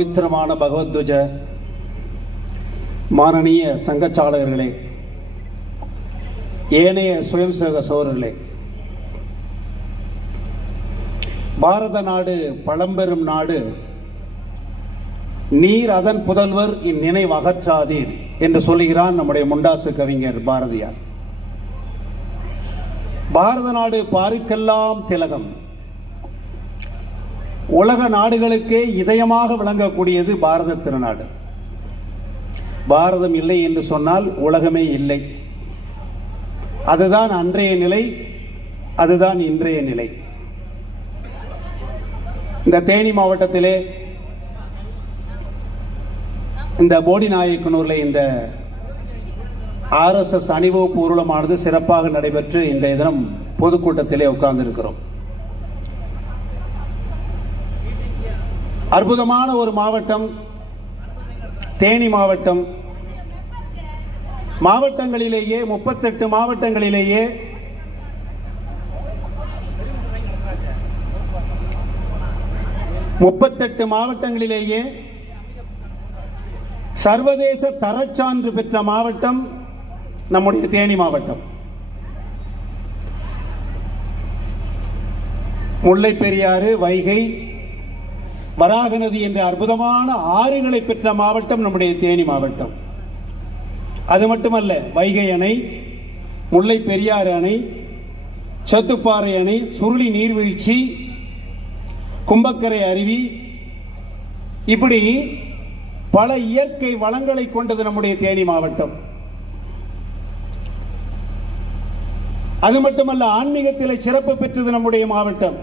பவித்திரமான பகவத்வஜ மானனீய சங்கச்சாலகர்களே, ஏனைய சுயம் சேவக சோழர்களே, பாரத நாடு பழம்பெரும் நாடு, நீர் அதன் புதல்வர் இந்நினைவு அகற்றாதீர் என்று சொல்லுகிறான் நம்முடைய முண்டாசு கவிஞர் பாரதியார். பாரத நாடு பாருக்கெல்லாம் திலகம், உலக நாடுகளுக்கே இதயமாக விளங்கக்கூடியது பாரத திருநாடு. பாரதம் இல்லை என்று சொன்னால் உலகமே இல்லை. அதுதான் அன்றைய நிலை, அதுதான் இன்றைய நிலை. இந்த தேனி மாவட்டத்திலே இந்த போடிநாயக்கனூர்ல இந்த RSS அணிவகுப்பு ஊர்வலமானது சிறப்பாக நடைபெற்று இன்றைய தினம் பொதுக்கூட்டத்திலே உட்கார்ந்து இருக்கிறோம். அற்புதமான ஒரு மாவட்டம் தேனி மாவட்டம். மாவட்டங்களிலேயே 38 மாவட்டங்களிலேயே சர்வதேச தரச்சான்று பெற்ற மாவட்டம் நம்முடைய தேனி மாவட்டம். முல்லை பெரியாறு, வைகை, வராக நதி என்ற அற்புதமான ஆறுகளை பெற்ற மாவட்டம் நம்முடைய தேனி மாவட்டம். அது மட்டுமல்ல, வைகை அணை, முல்லை பெரியாறு அணை, சத்துப்பாறை அணை, சுருளி நீர்வீழ்ச்சி, கும்பக்கரை அருவி, இப்படி பல இயற்கை வளங்களை கொண்டது நம்முடைய தேனி மாவட்டம். அது மட்டுமல்ல, ஆன்மீகத்தில் சிறப்பு பெற்றது நம்முடைய மாவட்டம்.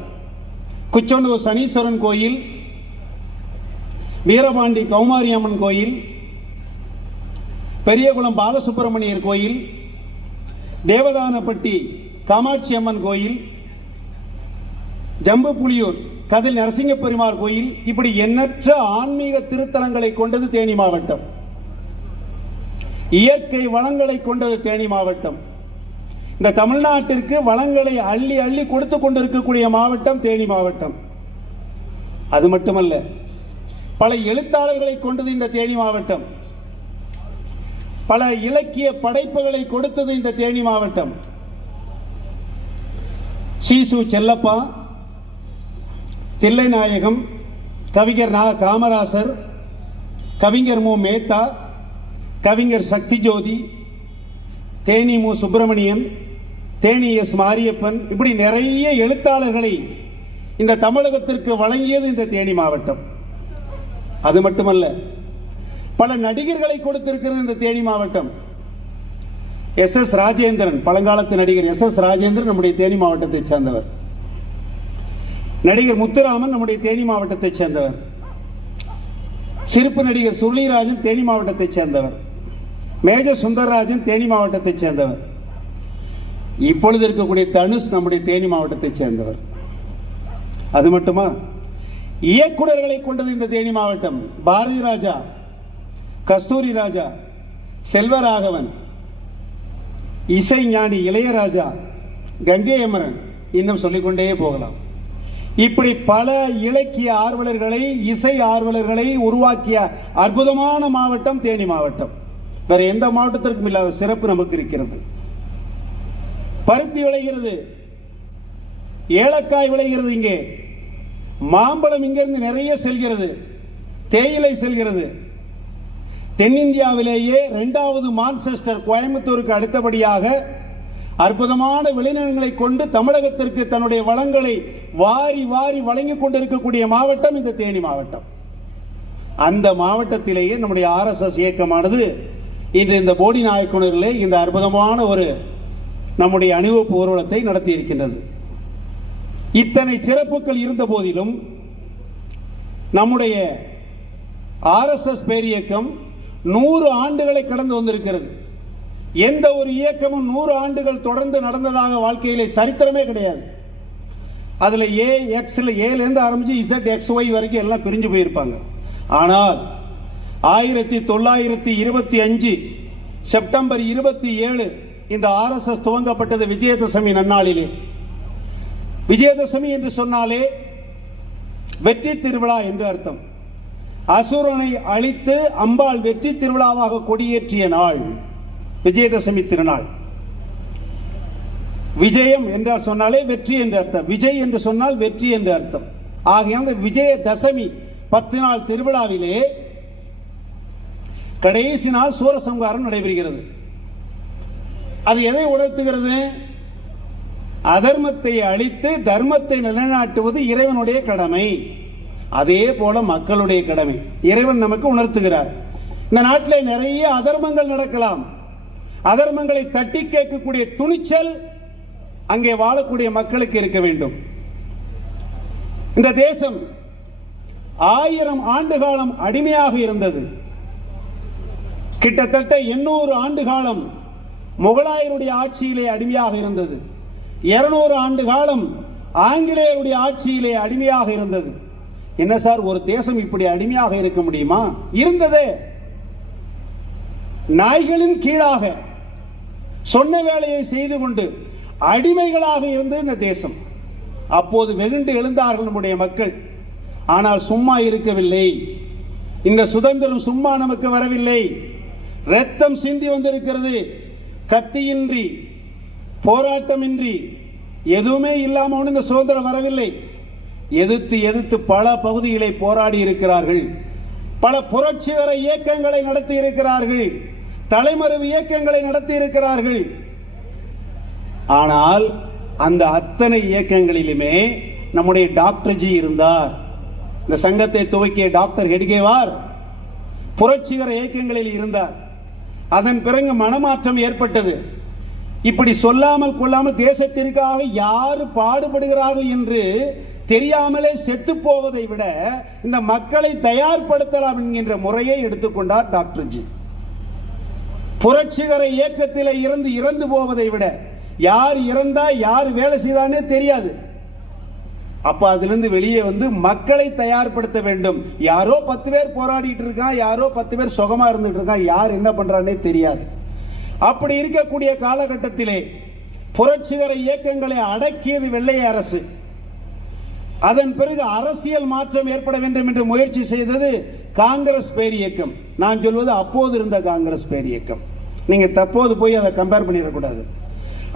குச்சனூர் சனீஸ்வரன் கோயில், வீரபாண்டி கௌமாரி அம்மன் கோயில், பெரியகுளம் பாலசுப்பிரமணியர் கோயில், தேவதானப்பட்டி காமாட்சி அம்மன் கோயில், ஜம்பு புலியூர் கதில் நரசிங்க பெருமாள் கோயில், இப்படி எண்ணற்ற ஆன்மீக திருத்தலங்களை கொண்டது தேனி மாவட்டம். இயற்கை வளங்களை கொண்டது தேனி மாவட்டம். இந்த தமிழ்நாட்டிற்கு வளங்களை அள்ளி அள்ளி கொடுத்து கொண்டிருக்கக்கூடிய மாவட்டம் தேனி மாவட்டம். அது மட்டுமல்ல, பல எழுத்தாளர்களை கொண்டது இந்த தேனி மாவட்டம். பல இலக்கிய படைப்புகளை கொடுத்தது இந்த தேனி மாவட்டம். சீசு செல்லப்பா, தில்லைநாயகம், கவிஞர் காமராசர், கவிஞர் மு மேத்தா, கவிஞர் சக்தி ஜோதி, தேனி மு சுப்பிரமணியன், தேனி எஸ் மாரியப்பன், இப்படி நிறைய எழுத்தாளர்களை இந்த தமிழகத்திற்கு வழங்கியது இந்த தேனி மாவட்டம். அது மட்டுமல்ல, பல நடிகர்களை கொடுத்திருக்கிறது இந்த தேனி மாவட்டம். SS ராஜேந்திரன், பழங்காலத்து நடிகர் SS ராஜேந்திரன் நம்முடைய தேனி மாவட்டத்தை சேர்ந்தவர். நடிகர் முத்துராமன் நம்முடைய தேனி மாவட்டத்தை சேர்ந்தவர். சிறப்பு நடிகர் சுருளிராஜன் தேனி மாவட்டத்தை சேர்ந்தவர். மேஜர் சுந்தரராஜன் தேனி மாவட்டத்தை சேர்ந்தவர். இப்பொழுது இருக்கக்கூடிய தனுஷ் நம்முடைய தேனி மாவட்டத்தை சேர்ந்தவர். அது மட்டுமா, இயக்குநர்களை கொண்டது இந்த தேனி மாவட்டம். பாரதி ராஜா, கஸ்தூரி ராஜா, செல்வராகவன், இசை ஞானி இளையராஜா, கங்கை அமரன், இன்னும் சொல்லிக்கொண்டே போகலாம். இப்படி பல இலக்கிய ஆர்வலர்களை, இசை ஆர்வலர்களை உருவாக்கிய அற்புதமான மாவட்டம் தேனி மாவட்டம். வேற எந்த மாவட்டத்திற்கும் இல்லாத சிறப்பு நமக்கு இருக்கிறது. பருத்தி விளைகிறது, ஏலக்காய் விளைகிறது, இங்கே மாம்பழம் இங்கிருந்து நிறைய செல்கிறது, தேயிலை செல்கிறது. தென்னிந்தியாவிலேயே 2வது மான்செஸ்டர் கோயம்புத்தூருக்கு அடுத்தபடியாக அற்புதமான விளைநிலங்களை கொண்டு தமிழகத்திற்கு தன்னுடைய வளங்களை வாரி வாரி வழங்கிக் கொண்டிருக்கக்கூடிய மாவட்டம் இந்த தேனி மாவட்டம். அந்த மாவட்டத்திலேயே நம்முடைய RSS இயக்கமானது இன்று இந்த போடிநாயக்கனூரிலே இந்த அற்புதமான ஒரு நம்முடைய அணிவகுப்பு ஊர்வலத்தை நடத்தி இருக்கின்றது. இத்தனை சிறப்புகள் இருந்த போதிலும் நம்முடைய RSS பேரியக்கம் 100 ஆண்டுகளை கடந்து வந்திருக்கிறது. எந்த ஒரு இயக்கமும் 100 ஆண்டுகள் தொடர்ந்து நடந்ததாக வாழ்க்கையிலே சரித்திரமே கிடையாது. அதுல ஏலேருந்து ஆரம்பிச்சு ZXY வரைக்கும் எல்லாம் பிரிஞ்சு போயிருப்பாங்க. ஆனால் 1925 செப்டம்பர் 27 இந்த RSS துவங்கப்பட்டது விஜயதசமி நன்னாளிலே. விஜயதசமி என்று சொன்னாலே வெற்றி திருவிழா என்று அர்த்தம். அசுரனை அழித்து அம்பாள் வெற்றி திருவிழாவாக கொடியேற்றிய நாள் விஜயதசமி திருநாள். விஜயம் என்றால் சொன்னாலே வெற்றி என்று அர்த்தம், விஜய் என்று சொன்னால் வெற்றி என்று அர்த்தம். ஆகையால் விஜயதசமி 10 நாள் திருவிழாவிலே கடைசி நாள் சூரசம்ஹாரம் நடைபெறுகிறது. அது எதை உணர்த்துகிறது? அதர்மத்தை அழித்து தர்மத்தை நிலைநாட்டுவது இறைவனுடைய கடமை. அதே போல மக்களுடைய கடமை இறைவன் நமக்கு உணர்த்துகிறார். இந்த நாட்டில் நிறைய அதர்மங்கள் நடக்கலாம். அதர்மங்களை தட்டி கேட்கக்கூடிய துணிச்சல் அங்கே வாழக்கூடிய மக்களுக்கு இருக்க வேண்டும். இந்த தேசம் 1000 ஆண்டு காலம் அடிமையாக இருந்தது. கிட்டத்தட்ட 800 ஆண்டு காலம் முகலாயருடைய ஆட்சியிலே அடிமையாக இருந்தது. 200 ஆண்டு காலம் ஆங்கிலேயருடைய ஆட்சியிலே அடிமையாக இருந்தது. என்ன சார், ஒரு தேசம் இப்படி அடிமையாக இருக்க முடியுமா? இருந்ததே. நாய்களின் கீழாக சொன்ன வேலையை செய்து கொண்டு அடிமைகளாக இருந்தது இந்த தேசம். அப்போது வெகுண்டு எழுந்தார்கள் நம்முடைய மக்கள். ஆனால் சும்மா இருக்கவில்லை. இந்த சுதந்திரம் சும்மா நமக்கு வரவில்லை. ரத்தம் சிந்தி வந்திருக்கிறது. கத்தியின்றி போராட்டமின்றி எதுவுமே இல்லாம இந்த சுதந்திரம் வரவில்லை. எதிர்த்து எதிர்த்து பல பகுதிகளை போராடி இருக்கிறார்கள். பல புரட்சிகர இயக்கங்களை நடத்தி இருக்கிறார்கள். தலைமறைவு இயக்கங்களை நடத்தி இருக்கிறார்கள். ஆனால் அந்த அத்தனை இயக்கங்களிலுமே நம்முடைய டாக்டர் ஜி இருந்தார். இந்த சங்கத்தை துவக்கிய டாக்டர் ஹெட்கேவார் புரட்சிகர இயக்கங்களில் இருந்தார். அதன் பிறகு மனமாற்றம் ஏற்பட்டது. இப்படி சொல்லாமல் கொள்ளாமல் தேசத்திற்காக யாரு பாடுபடுகிறார்கள் என்று தெரியாமலே செத்து போவதை விட இந்த மக்களை தயார்படுத்தலாம் என்கின்ற முறையை எடுத்துக்கொண்டார் டாக்டர் ஜி. புரட்சிகர இயக்கத்தில் இறந்து போவதை விட யார் இறந்தா யார் வேலை செய்தானே தெரியாது. அப்ப அதிலிருந்து வெளியே வந்து மக்களை தயார்படுத்த வேண்டும். யாரோ 10 பேர் போராடிட்டு இருக்கான், யாரோ 10 பேர் சுகமா இருந்துட்டு இருக்கான், யார் என்ன பண்றானே தெரியாது. அப்படி இருக்கக்கூடிய காலகட்டத்திலே புரட்சிகர இயக்கங்களை அடக்கியது வெள்ளை அரசு. அதன் பிறகு அரசியல் மாற்றம் ஏற்பட வேண்டும் என்று முயற்சி செய்தது காங்கிரஸ் பேரியக்கம். நான் சொல்வது அப்போது இருந்த காங்கிரஸ் பேரியக்கம். நீங்க தற்போது போய் அதை கம்பேர் பண்ணிடக்கூடாது.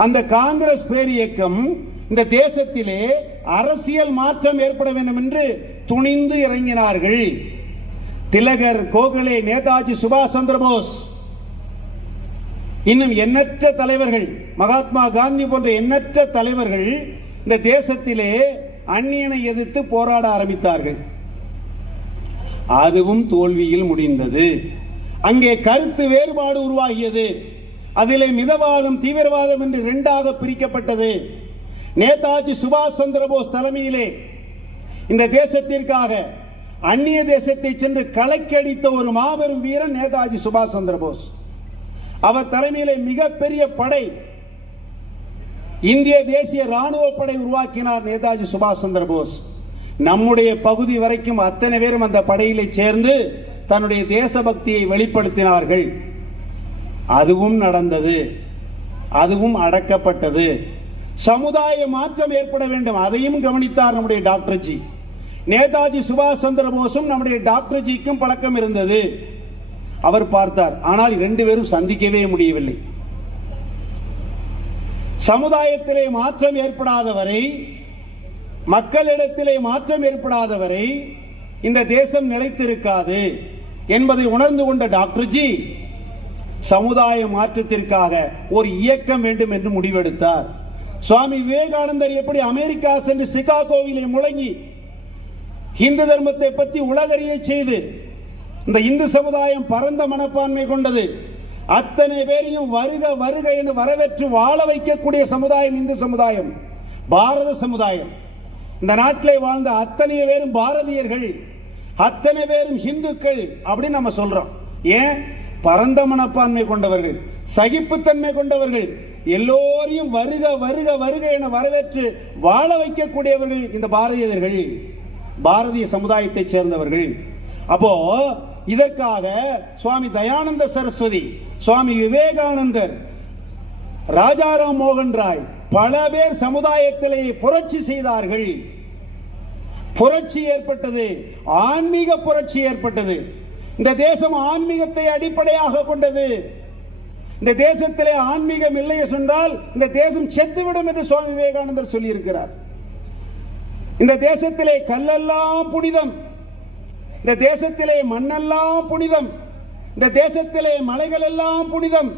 அந்த காங்கிரஸ் பேரியக்கம் இந்த தேசத்திலே அரசியல் மாற்றம் ஏற்பட வேண்டும் என்று துணிந்து இறங்கினார்கள். திலகர், கோகலே, நேதாஜி சுபாஷ் சந்திரபோஸ், இன்னும் எண்ணற்ற தலைவர்கள், மகாத்மா காந்தி போன்ற எண்ணற்ற தலைவர்கள் இந்த தேசத்திலே அந்நியனை எதிர்த்து போராட ஆரம்பித்தார்கள். அதுவும் தோல்வியில் முடிந்தது. அங்கே கருத்து வேறுபாடு உருவாகியது. அதிலே மிதவாதம், தீவிரவாதம் என்று 2ஆக பிரிக்கப்பட்டது. நேதாஜி சுபாஷ் சந்திரபோஸ் தலைமையிலே இந்த தேசத்திற்காக அந்நிய தேசத்தை சென்று கலக்கடித்த ஒரு மாபெரும் வீரன் நேதாஜி சுபாஷ் சந்திரபோஸ். அவர் தலைமையிலே மிகப்பெரிய படை, இந்திய தேசிய ராணுவ படை உருவாக்கினார் நேதாஜி சுபாஷ் சந்திரபோஸ். நம்முடைய பகுதி வரைக்கும் அத்தனை பேரும் அந்த படையிலே சேர்ந்து தன்னுடைய தேசபக்தியை வெளிப்படுத்தினார்கள். அதுவும் நடந்தது, அதுவும் அடக்கப்பட்டது. சமுதாய மாற்றம் ஏற்பட வேண்டும், அதையும் கவனித்தார் நம்முடைய டாக்டர் ஜி. நேதாஜி சுபாஷ் சந்திரபோஸும் நம்முடைய டாக்டர் ஜிக்கும் பழக்கம் இருந்தது. அவர் பார்த்தார். ஆனால் 2 பேரும் சந்திக்கவே முடியவில்லை. சமுதாயத்திலே மாற்றம் ஏற்படாதவரை, மக்களிடத்திலே மாற்றம் ஏற்படாதவரை இந்த தேசம் நிலைத்திருக்காது என்பதை உணர்ந்து கொண்ட டாக்டர் ஜி சமுதாய மாற்றத்திற்காக ஒரு இயக்கம் வேண்டும் என்று முடிவெடுத்தார். சுவாமி விவேகானந்தர் எப்படி அமெரிக்கா சென்று சிகாகோவிலே முழங்கி இந்து தர்மத்தை பற்றி உலகறிய செய்து இந்த இந்து சமுதாயம் பரந்த மனப்பான்மை கொண்டது, அத்தனை பேரையும் வருக வருக என்று வரவேற்று வாழ வைக்கக்கூடிய சமுதாயம் இந்து சமுதாயம், பாரத சமுதாயம். இந்த நாட்டிலே வாழ்ந்த அத்தனை பேரும் பாரதியர்கள், அத்தனை பேரும் இந்துக்கள் அப்படின்னு நம்ம சொல்றோம். ஏன்? பரந்த மனப்பான்மை கொண்டவர்கள், சகிப்புத்தன்மை கொண்டவர்கள், எல்லோரையும் வருக வருக வருக என வரவேற்று வாழ வைக்கக்கூடியவர்கள் இந்த பாரதியர்கள், பாரதிய சமுதாயத்தை சேர்ந்தவர்கள். அப்போ இதற்காக சுவாமி தயானந்த சரஸ்வதி, சுவாமி விவேகானந்தர், ராஜாராம் மோகன் ராய் பல பேர் சமுதாயத்திலே புரட்சி செய்தார்கள். புரட்சி ஏற்பட்டது, ஆன்மீக புரட்சி ஏற்பட்டது. இந்த தேசம் ஆன்மீகத்தை அடிப்படையாக கொண்டது. இந்த தேசத்திலே ஆன்மீகம் இல்லை என்றால் இந்த தேசம் செத்துவிடும் என்று சுவாமி விவேகானந்தர் சொல்லி இருக்கிறார். இந்த தேசத்திலே கல்லெல்லாம் புனிதம், இந்த தேசத்திலே மண்ணெல்லாம் புனிதம், இந்த தேசத்திலே மலைகள் எல்லாம் புனிதம்,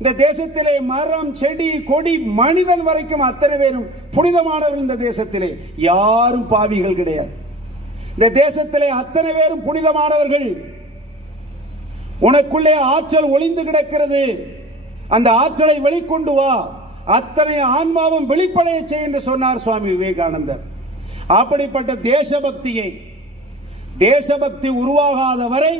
இந்த தேசத்திலே மரம் செடி கொடி மனிதன் வரைக்கும் அத்தனை பேரும் புனிதமானவர்கள். இந்த தேசத்திலே யாரும் பாவிகள் கிடையாது. இந்த தேசத்திலே அத்தனை பேரும் புனிதமானவர்கள். உனக்குள்ளே ஆற்றல் ஒளிந்து கிடக்கிறது, அந்த ஆற்றலை வெளிக்கொண்டு வா, அத்தனை ஆன்மாவும் வெளிப்படைய செய் என்று சொன்னார் சுவாமி விவேகானந்தர். அப்படிப்பட்ட தேசபக்தியை, தேசபக்தி உருவாகாத வரை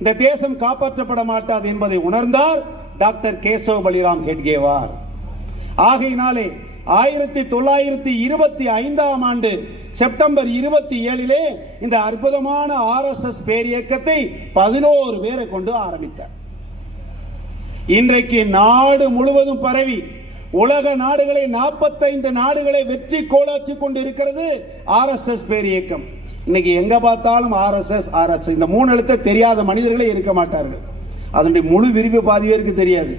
இந்த தேசம் காப்பாற்றப்பட மாட்டாது என்பதை உணர்ந்தார் டாக்டர் கேசவ பலிராம் ஹெட்கேவார். ஆகையினாலே 1925ஆம் ஆண்டு செப்டம்பர் 27 இந்த அற்புதமான RSS பேரியக்கத்தை 11 பேரை கொண்டு ஆரம்பித்தார். இன்றைக்கு நாடு முழுவதும் பரவி உலக நாடுகளை 45 நாடுகளை வெற்றி கோலாற்றி கொண்டு இருக்கிறது RSS பேரியக்கம். இன்னைக்கு எங்க பார்த்தாலும் RSS RSS இந்த 3 எழுத்தை தெரியாத மனிதர்களே இருக்க மாட்டார்கள். அதனுடைய முழு விரிவு பாதி பேருக்கு தெரியாது.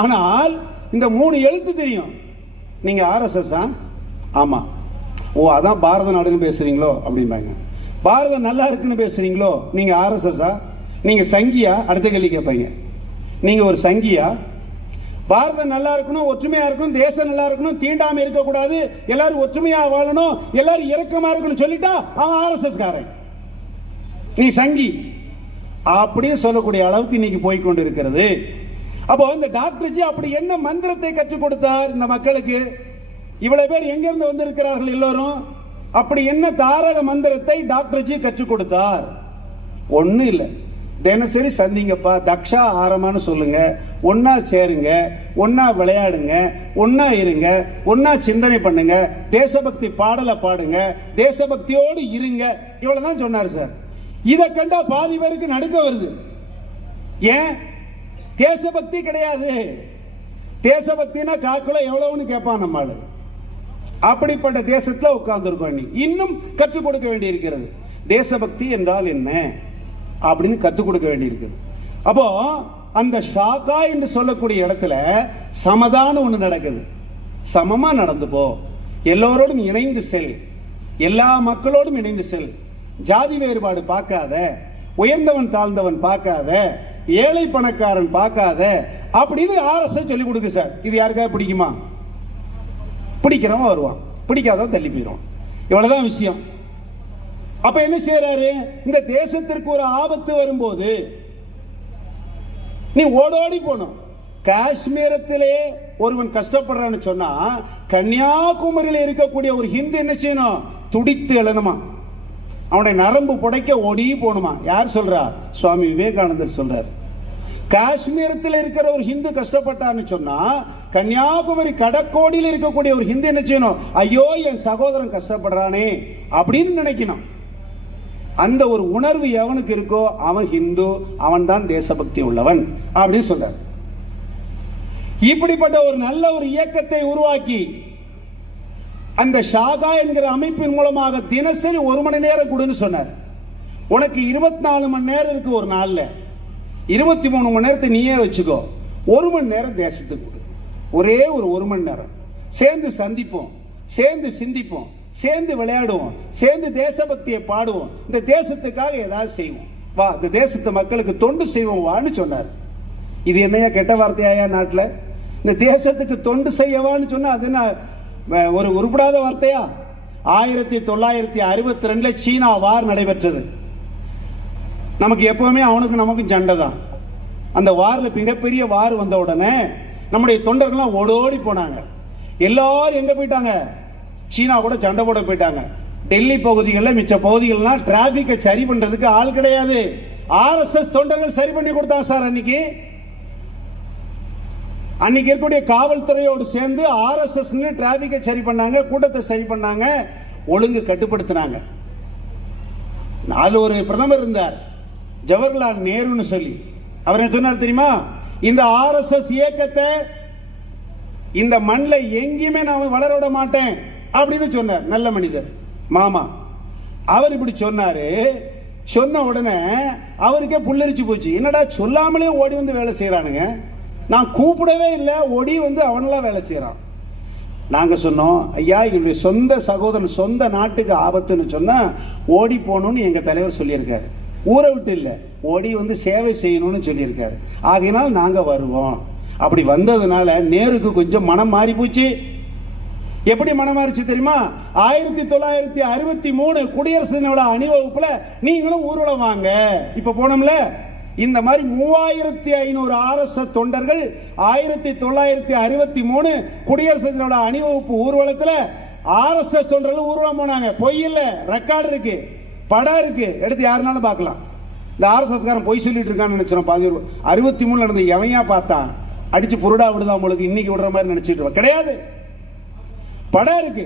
ஆனால் இந்த 3 எழுத்து தெரியும். நீங்க RSS ஆமா, ஓ அதான் பாரத நாடுன்னு பேசுறீங்களோ அப்படிம்பாங்க. பாரதம் நல்லா இருக்குன்னு பேசுறீங்களோ, நீங்க RSS நீங்க சங்கியா? அடுத்த கேள்வி கேட்பாங்க, நீங்க ஒரு சங்கியா? பாரதம் நல்லா இருக்கணும், ஒற்றுமையா இருக்கணும், தேசம் நல்லா இருக்கணும், தீண்டாம இருக்கக்கூடாது, எல்லாரும் ஒற்றுமையா வாழணும், எல்லாரும் இறக்கமா இருக்கணும் சொல்லிட்டா அவன் RSS காரன், நீ சங்கி அப்படியே சொல்லக்கூடிய அளவுக்கு இன்னைக்கு போய்கொண்டு இருக்கிறது. அப்போ இந்த டாக்டர்ஜி அப்படி என்ன மந்திரத்தை கற்றுக் கொடுத்தார் இந்த மக்களுக்கு? இவ்வளவு பேர் எங்கிருந்து வந்திருக்கிறார்கள் எல்லோரும்? அப்படி என்ன தாரக மந்திரத்தை டாக்டர்ஜி கற்றுக் கொடுத்தார்? ஒன்னும் இல்லை, தினசரி சந்திங்கப்பா, தக்ஷா ஆரமான்னு சொல்லுங்க, ஒன்னா சேருங்க, ஒன்னா விளையாடுங்க, ஒன்னா இருங்க, ஒன்னா சிந்தனை பண்ணுங்க, தேசபக்தி பாடலை பாடுங்க, தேசபக்தியோடு இருங்க, இவ்வளவுதான் சொன்னார் சார். இதை கண்டா பாதி பேருக்கு நடுக்க வருது. ஏன்? தேசபக்தி கிடையாது. தேசபக்தினா காக்குல எவ்வளவுன்னு கேட்பான் நம்மால. அப்படிப்பட்ட தேசத்துல உட்கார்ந்துருக்கோம். இன்னும் கற்றுக் கொடுக்க வேண்டி இருக்கிறது. தேசபக்தி என்றால் என்ன அப்படின்னு கற்றுக் கொடுக்க வேண்டி இருக்குது. அப்போ அந்த ஷாக்கா என்று சொல்லக்கூடிய இடத்துல சமதானம் ஒன்று நடக்குது. சமமா நடந்து போ, எல்லோரோடும் இணைந்து செல், எல்லா மக்களோடும் இணைந்து செல், ஜாதி வேறுபாடு பார்க்காத, உயர்ந்தவன் தாழ்ந்தவன் பார்க்காத, ஏழை பணக்காரன் பார்க்காத அப்படின்னு RSS சொல்லி கொடுக்கு சார். இது யாருக்காவது பிடிக்குமா? பிடிக்கிறவன் வருவான், பிடிக்காதவன் தள்ளி போயிடுவான். இவ்வளவுதான் விஷயம். அப்ப என்ன செய்யறாரு? இந்த தேசத்திற்கு ஒரு ஆபத்து வரும்போது நீ ஓடோடி போனோம். காஷ்மீரத்திலே ஒருவன் கஷ்டப்படுறான்னு சொன்னா கன்னியாகுமரியில் இருக்கக்கூடிய ஒரு ஹிந்து என்ன செய்யணும்? துடித்து எழணுமா, அவனுடைய நரம்பு புடைக்க ஓடி போகணுமா. யார் சொல்றா? சுவாமி விவேகானந்தர் சொல்றார். காஷ்மீரத்தில் இருக்கிற ஒரு ஹிந்து கஷ்டப்பட்டான்னு சொன்னா கன்னியாகுமரி கடற்கோடியில் இருக்கக்கூடிய ஒரு ஹிந்து என்ன செய்யணும்? ஐயோ என் சகோதரன் கஷ்டப்படுறானே அப்படின்னு நினைக்கணும். அந்த ஒரு உணர்வு எவனுக்கு இருக்கோ அவன் ஹிந்து, அவன் தான் தேசபக்தி உள்ளவன் அப்படின்னு சொல்றார். இப்படிப்பட்ட ஒரு நல்ல ஒரு இயக்கத்தை உருவாக்கி அந்த ஷாகா என்கிற அமைப்பின் மூலமாக தினசரி 1 மணி நேரம் கொடுன்னு சொன்னார். உனக்கு 24 மணி நேரம் இருக்கு ஒரு நாள்ல, 23 மணி நேரத்தை நீயே வச்சுக்கோ, 1 மணி நேரம் தேசத்துக்கு கொடு. ஒரே ஒரு 1 மணி நேரம் சேர்ந்து சந்திப்போம், சேர்ந்து சிந்திப்போம், சேர்ந்து விளையாடுவோம், சேர்ந்து தேசபக்தியை பாடுவோம், இந்த தேசத்துக்காக ஏதாவது செய்வோம், வா இந்த தேசத்து மக்களுக்கு தொண்டு செய்வோம் வான்னு சொன்னார். இது என்னையா கெட்ட வார்த்தையா நாட்டில்? இந்த தேசத்துக்கு தொண்டு செய்யவான்னு சொன்னா அது என்ன ஒரு உருப்படாத வார்த்தையா? 1962 சீனா வார் நடைபெற்றது. நமக்கு எப்பவுமே அவனுக்கு நமக்கும் சண்டை தான். அந்த வாரில் மிகப்பெரிய வார் வந்த உடனே நம்முடைய தொண்டர்கள்லாம் ஓடோடி போனாங்க. எல்லாரும் எங்க போயிட்டாங்க? சீனா கூட சண்டை போட போயிட்டாங்க. டெல்லி பகுதிகளில் மிச்ச பகுதிகள்லாம் டிராபிக்கை சரி பண்றதுக்கு ஆள் கிடையாது. RSS தொண்டர்கள் சரி பண்ணி கொடுத்தாங்க சார். அன்னைக்கு இருக்கக்கூடிய காவல்துறையோடு சேர்ந்து RSS டிராபிக்கை சரி பண்ணாங்க, கூட்டத்தை சரி பண்ணாங்க, ஒழுங்கு கட்டுப்படுத்தினாங்க. நாலு ஒரு பிரதமர் இருந்தார், ஜவஹர்லால் நேருன்னு சொல்லி. அவர் என்ன சொன்னார் தெரியுமா? இந்த RSS இயக்கத்தை இந்த மண்ணில் எங்கேயுமே நான் வளர விட மாட்டேன் அப்படின்னு சொன்னார். நல்ல மனிதர் மாமா. அவர் இப்படி சொன்னாரு. சொன்ன உடனே அவருக்கே புல்லரிச்சு போச்சு. என்னடா சொல்லாமலே ஓடி வந்து வேலை செய்யறானுங்க, நான் கூப்பிடவே இல்லை, ஓடி வந்து அவனெல்லாம் வேலை செய்யறான். நாங்க சொன்னோம், ஐயா எங்களுடைய சொந்த சகோதரன் சொந்த நாட்டுக்கு ஆபத்துன்னு சொன்னா ஓடி போகணும்னு எங்க தலைவர் சொல்லியிருக்காரு. ஊரை விட்டு இல்லை, ஓடி வந்து சேவை செய்யணும்னு சொல்லியிருக்காரு. ஆகையினால் நாங்க வருவோம். அப்படி வந்ததுனால நேருக்கு கொஞ்சம் மனம் மாறி போச்சு. எப்படி மனம் மாறிச்சு தெரியுமா? 1963 குடியரசு தின அணிவகுப்புல நீங்களும் ஊர்வலம் வாங்க. இப்ப போனோம்ல, இந்த மாதிரி 3500 RSS தொண்டர்கள் 1963 குடியரசு தின அணிவகுப்பு ஊர்வலத்தில் RSS தொண்டர்கள் ஊர்வலம் போனாங்க. பொய் இல்ல, ரெக்கார்டு இருக்கு, படம் இருக்கு, எடுத்து யாருனாலும் பார்க்கலாம். இந்த RSS காரன் பொய் சொல்லிட்டு இருக்கான்னு நினைச்சோம். 63 நடந்த எவையா பார்த்தான் அடிச்சு புருடா விடுதான் உங்களுக்கு இன்னைக்கு விடுற மாதிரி நினைச்சிட்டு கிடையாது. படம் இருக்கு,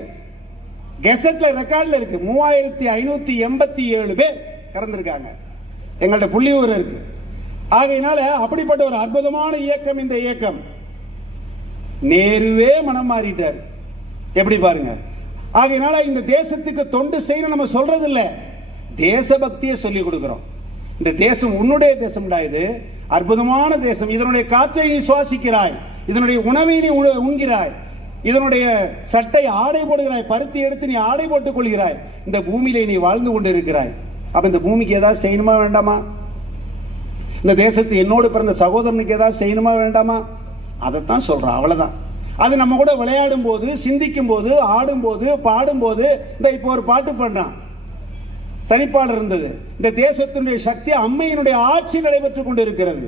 கெசட்ல ரெக்கார்ட்ல இருக்கு. 3587 பேர் இறந்திருக்காங்க. எங்கள்ட்ட புள்ளி விவரம் இருக்கு. ஆகையினால அப்படிப்பட்ட ஒரு அற்புதமான இயக்கம் இந்த இயக்கம். நேருவே மனம் மாறிட்டார். எப்படி பாருங்க. ஆகையினால இந்த தேசத்துக்கு தொண்டு செய்ய நம்ம சொல்றது இல்ல, தேசபக்தியை சொல்லி கொடுக்கிறோம். இந்த தேசம் உன்னுடைய தேசம்டா, இது அற்புதமான தேசம். இதனுடைய காற்றை நீ சுவாசிக்கிறாய், இதனுடைய உணவை நீ உண்கிறாய், இதனுடைய சட்டை ஆடை போடுகிறாய், பருத்தி எடுத்து நீ ஆடை போட்டுக் கொள்கிறாய். இந்த பூமியிலே நீ வாழ்ந்து கொண்டு இருக்கிறாய். அப்ப இந்த பூமிக்கு ஏதாவது செய்யணுமா வேண்டாமா? இந்த தேசத்து என்னோடு பிறந்த சகோதரனுக்கு ஏதாவது செய்யணுமா வேண்டாமா? அதைத்தான் சொல்றான். அவ்வளவுதான். அது நம்ம கூட விளையாடும் போது, சிந்திக்கும் போது, ஆடும் போது, பாடும் போது, இந்த இப்போ ஒரு பாட்டு பண்றான், தனிப்பாடல் இருந்தது. இந்த தேசத்தினுடைய சக்தி அம்மையினுடைய ஆட்சி நடைபெற்றுக் கொண்டிருக்கிறது.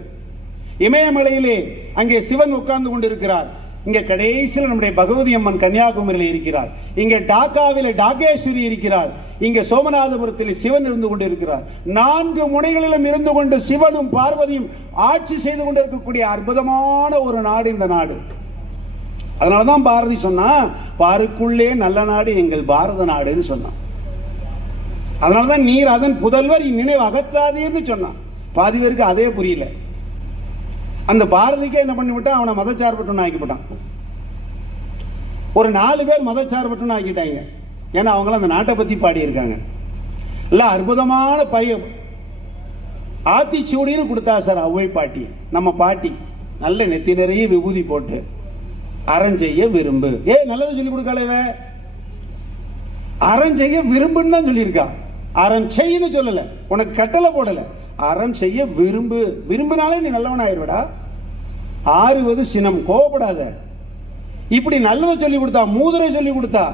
இமயமலையிலே அங்கே சிவன் உட்கார்ந்து கொண்டிருக்கிறார். இங்க கடைசியில் நம்முடைய பகவதி அம்மன் கன்னியாகுமரியில் இருக்கிறார். இங்க டாக்காவில் டாகேஸ்வரி இருக்கிறார். இங்க சோமநாதபுரத்தில் சிவன் இருந்து கொண்டு இருக்கிறார். 4 முனைகளிலும் இருந்து கொண்டு சிவனும் பார்வதியும் ஆட்சி செய்து கொண்டிருக்கக்கூடிய அற்புதமான ஒரு நாடு இந்த நாடு. அதனாலதான் பாரதி சொன்னா, பாருக்குள்ளே நல்ல நாடு எங்கள் பாரத நாடுன்னு சொன்னான். அதனாலதான் நீர் அதன் புதல்வர் இந்நினைவு அகற்றாதேன்னு சொன்னான். பாதி பேருக்கு அதே புரியல. அந்த பாரதிக்கே என்ன பண்ணிவிட்டான், அவனை மதச்சார்பற்றவன் ஆக்கிவிட்டான். ஒரு 4 பேர் மதச்சார்பற்றவன் ஆக்கிட்டாங்க. ஏன்னா அவங்களும் அந்த நாட்டை பத்தி பாடி இருக்காங்க. இல்ல அற்புதமான ஆத்திச்சூடின்னு கொடுத்தா சார் அவ்வை பாட்டி, நம்ம பாட்டி. நல்ல நெத்தி நிறைய விபூதி போட்டு அறஞ்செய்ய விரும்பு. நல்லது சொல்லி கொடுக்கலவே, அறம் செய்ய விரும்புன்னு தான் சொல்லியிருக்கா. அறம் செய்யன்னு சொல்லல, உனக்கு கட்டளை போடல. அறம் செய்ய விரும்பு. விரும்பினாலே நீ நல்லவன் ஆயிடுவடா. ஆறுவது சினம், கோபப்படாத. இப்படி நல்லதை சொல்லி கொடுத்தா, மூதுரை சொல்லி கொடுத்தா,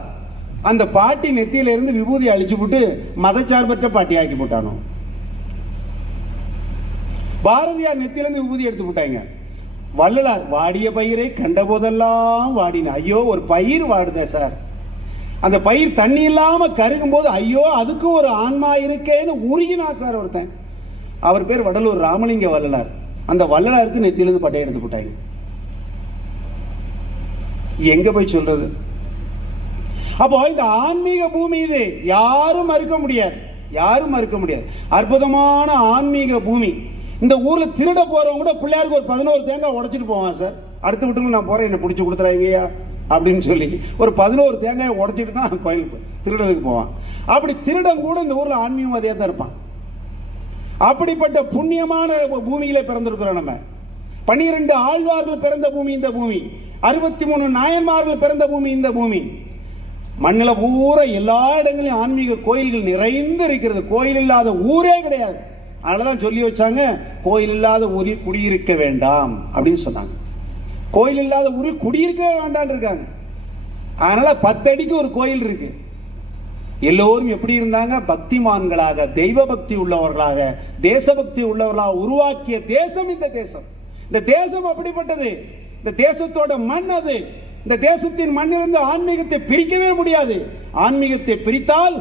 அந்த பாட்டி நெத்தியில இருந்து விபூதி அழிச்சு போட்டு மதச்சார்பற்ற பாட்டி ஆக்கி போட்டானோ. பாரதியார் நெத்தியிலிருந்து விபூதி எடுத்து போட்டாங்க. வள்ளலார் வாடிய பயிரை கண்ட போதெல்லாம் வாடின. ஐயோ ஒரு பயிர் வாடுதே சார், அந்த பயிர் தண்ணி இல்லாம கருகும் போது ஐயோ அதுக்கு ஒரு ஆன்மா இருக்கேன்னு உருகினார் சார் ஒருத்தன். அவர் பேர் வடலூர் ராமலிங்க வள்ளலார். அந்த வள்ளலாருக்கு நெத்தியிலிருந்து பட்டை எடுத்து போட்டாங்க. எங்க போய் சொல்றது? அப்போ இந்த ஆன்மீக பூமி இது யாரும் மறுக்க முடியாது, யாரும் மறுக்க முடியாது. அற்புதமான ஆன்மீக பூமி. இந்த ஊர்ல திருட போறவங்க கூட பிள்ளையாருக்கு ஒரு 11 தேங்காய் உடைச்சிட்டு போவான் சார். அடுத்த வீட்டுக்கு நான் போறேன், என்ன பிடிச்சி கொடுத்துறாங்கய்யா அப்படின்னு சொல்லி ஒரு 11 தேங்காயை உடைச்சிட்டு தான் கோயிலுக்கு திருடனுக்கு போவான். அப்படி திருடன் கூட இந்த ஊர்ல ஆன்மீகவாதியா தான் இருப்பான். அப்படிப்பட்ட புண்ணியமான பூமியில பிறந்திருக்கிறோம் நம்ம. 12 ஆழ்வார்கள் பிறந்த பூமி இந்த பூமி. 63 நாயன்மார்கள் பிறந்த பூமி இந்த பூமி. மண்ணில் பூரா எல்லா இடங்களிலும் ஆன்மீக கோயில்கள் நிறைந்து இருக்கிறது. கோயில் இல்லாத ஊரே கிடையாது. அதனாலதான் சொல்லி வச்சாங்க, கோயில் இல்லாத ஊரில் குடியிருக்க வேண்டாம் அப்படின்னு சொன்னாங்க. கோயில் இல்லாத ஊரில் குடியிருக்கவே வேண்டாம் இருக்காங்க. அதனால 10 அடிக்கு ஒரு கோயில் இருக்கு. எல்லோரும் எப்படி இருந்தாங்க? பக்திமான்களாக, தெய்வ பக்தி உள்ளவர்களாக, தேசபக்தி உள்ளவர்களாக உருவாக்கிய தேசம் இந்த தேசம். இந்த தேசம் அப்படிப்பட்டது. இந்த தேசத்தோட மண் அது. இந்த தேசத்தின் மண்ணிலிருந்து ஆன்மீகத்தை பிரிக்கவே முடியாது. ஆன்மீகத்தை பிரித்தால்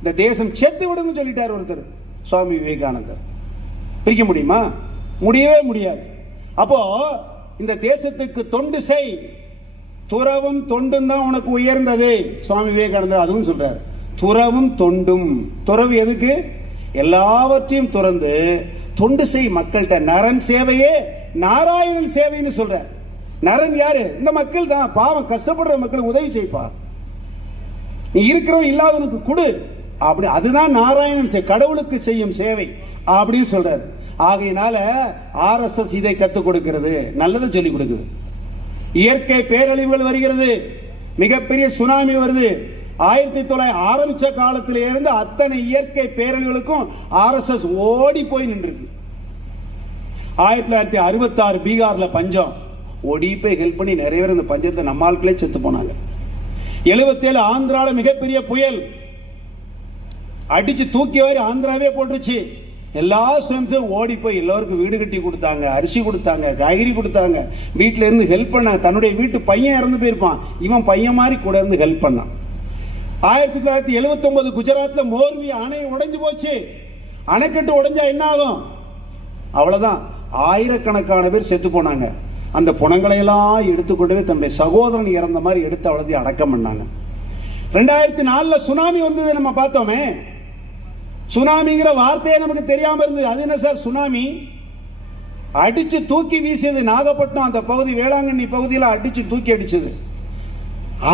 இந்த தேசம் செத்து விடும் சொல்லிட்டார் ஒருத்தர், சுவாமி விவேகானந்தர். பிரிக்க முடியுமா? முடியவே முடியாது. அப்போ இந்த தேசத்துக்கு தொண்டு செய். துறவும் தொண்டும் தான் உனக்கு உயர்ந்தது. சுவாமி விவேகானந்தர் அதுவும் சொல்றார். துறவும் தொண்டும். துறவு எதுக்கு? எல்லாவற்றையும் துறந்து தொண்டு செய் மக்கள்கிட்ட. நரன் சேவையே நாராயணன் சேவைன்னு சொல்ற. நரன் யாரு? இந்த மக்கள் தான். பாவம் கஷ்டப்படுற மக்களுக்கு உதவி செய்ப்பா. நீ இருக்கிறவன் இல்லாதவனுக்கு கொடு. அப்படி அதுதான் நாராயணன் கடவுளுக்கு செய்யும் சேவை அப்படின்னு சொல்றாரு. ஆகையினால RSS இதை கற்றுக் கொடுக்கிறது, நல்லதை சொல்லிக் கொடுக்குது. இயற்கை பேரழிவுகள் வருகிறது, மிகப்பெரிய சுனாமி வருது. 1900 ஆரம்பிச்ச காலத்தில இருந்து அத்தனை இயற்கை பேரழிவுகளுக்கும் RSS ஓடி போய் நின்றுருக்கு. 1966 பீகார்ல பஞ்சம், ஓடி போய் ஹெல்ப் பண்ணி நிறைய பேர் இந்த பஞ்சத்தை நம்ம ஆட்களே செத்து போனாங்க. 77 ஆந்திரால மிகப்பெரிய புயல் அடிச்சு தூக்கி வாரி ஆந்திராவே போட்டுருச்சு. எல்லா சுயம்சம் ஓடி போய் எல்லாருக்கும் வீடு கட்டி கொடுத்தாங்க, அரிசி கொடுத்தாங்க, காய்கறி கொடுத்தாங்க, வீட்டில இருந்து ஹெல்ப் பண்ணாங்க. தன்னுடைய வீட்டு பையன் இறந்து போயிருப்பான், இவன் பையன் மாதிரி கூட இருந்து ஹெல்ப் பண்ணான். 1979 குஜராத்ல மோர்வி அணை உடைஞ்சு போச்சு. அணைக்கட்டு உடைஞ்சா என்ன ஆகும்? அவ்வளவுதான், ஆயிரக்கணக்கான பேர் செத்து போனாங்க. அந்த புணங்களை எல்லாம் எடுத்துக்கொண்டு தன்னுடைய சகோதரன் இறந்த மாதிரி எடுத்து அவ்வளோதையும் அடக்கம் பண்ணாங்க. 2004 சுனாமி வந்தது, நம்ம பார்த்தோமே. சுனாமிங்கிற வார்த்தையே நமக்கு தெரியாம இருந்தது. அது என்ன சார் சுனாமி? அடிச்சு தூக்கி வீசியது. நாகப்பட்டினம் அந்த பகுதி, வேளாங்கண்ணி பகுதியில் அடிச்சு தூக்கி அடிச்சது.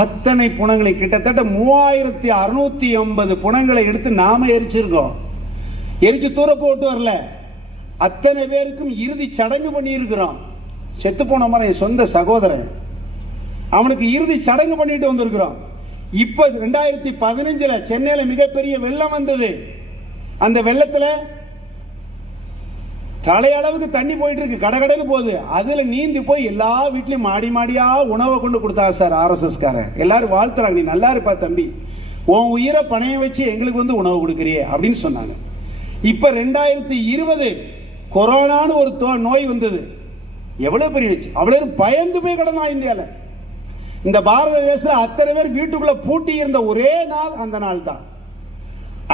அத்தனை புணங்களை, கிட்டத்தட்ட 3650 புணங்களை எடுத்து நாம எரிச்சிருக்கோம். எரிச்சு தூர போட்டு வரல, அத்தனை பேருக்கும் இறுதி சடங்கு பண்ணி இருக்கிறோம். செத்து போன மாதிரி என் சொந்த சகோதரன், அவனுக்கு இறுதி சடங்கு பண்ணிட்டு வந்திருக்கிறோம். இப்ப 2015 சென்னையில மிகப்பெரிய வெள்ளம் வந்தது. அந்த வெள்ளத்துல தலையளவுக்கு தண்ணி போயிட்டு இருக்கு, கடகடன்னு போகுது. அதுல நீந்தி போய் எல்லா வீட்லயும் மாடி மாடியா உணவை கொண்டு கொடுத்தா சார் RSS காரன். எல்லாரும் வாழ்த்துறாங்க, நீ நல்லா இருப்பா தம்பி, உன் உயிரை பணைய வச்சு எங்களுக்கு வந்து உணவு கொடுக்குறியே அப்படின்னு சொன்னாங்க. இப்ப 2020 கொரோனான்னு ஒரு நோய் வந்தது. எவ்வளவு பெரிய, அவ்வளவு பயந்து போய் கிடந்தா இந்தியாவில். இந்த பாரத தேசத்தில் அத்தனை பேர் வீட்டுக்குள்ள பூட்டி இருந்த ஒரே நாள் அந்த நாள் தான்.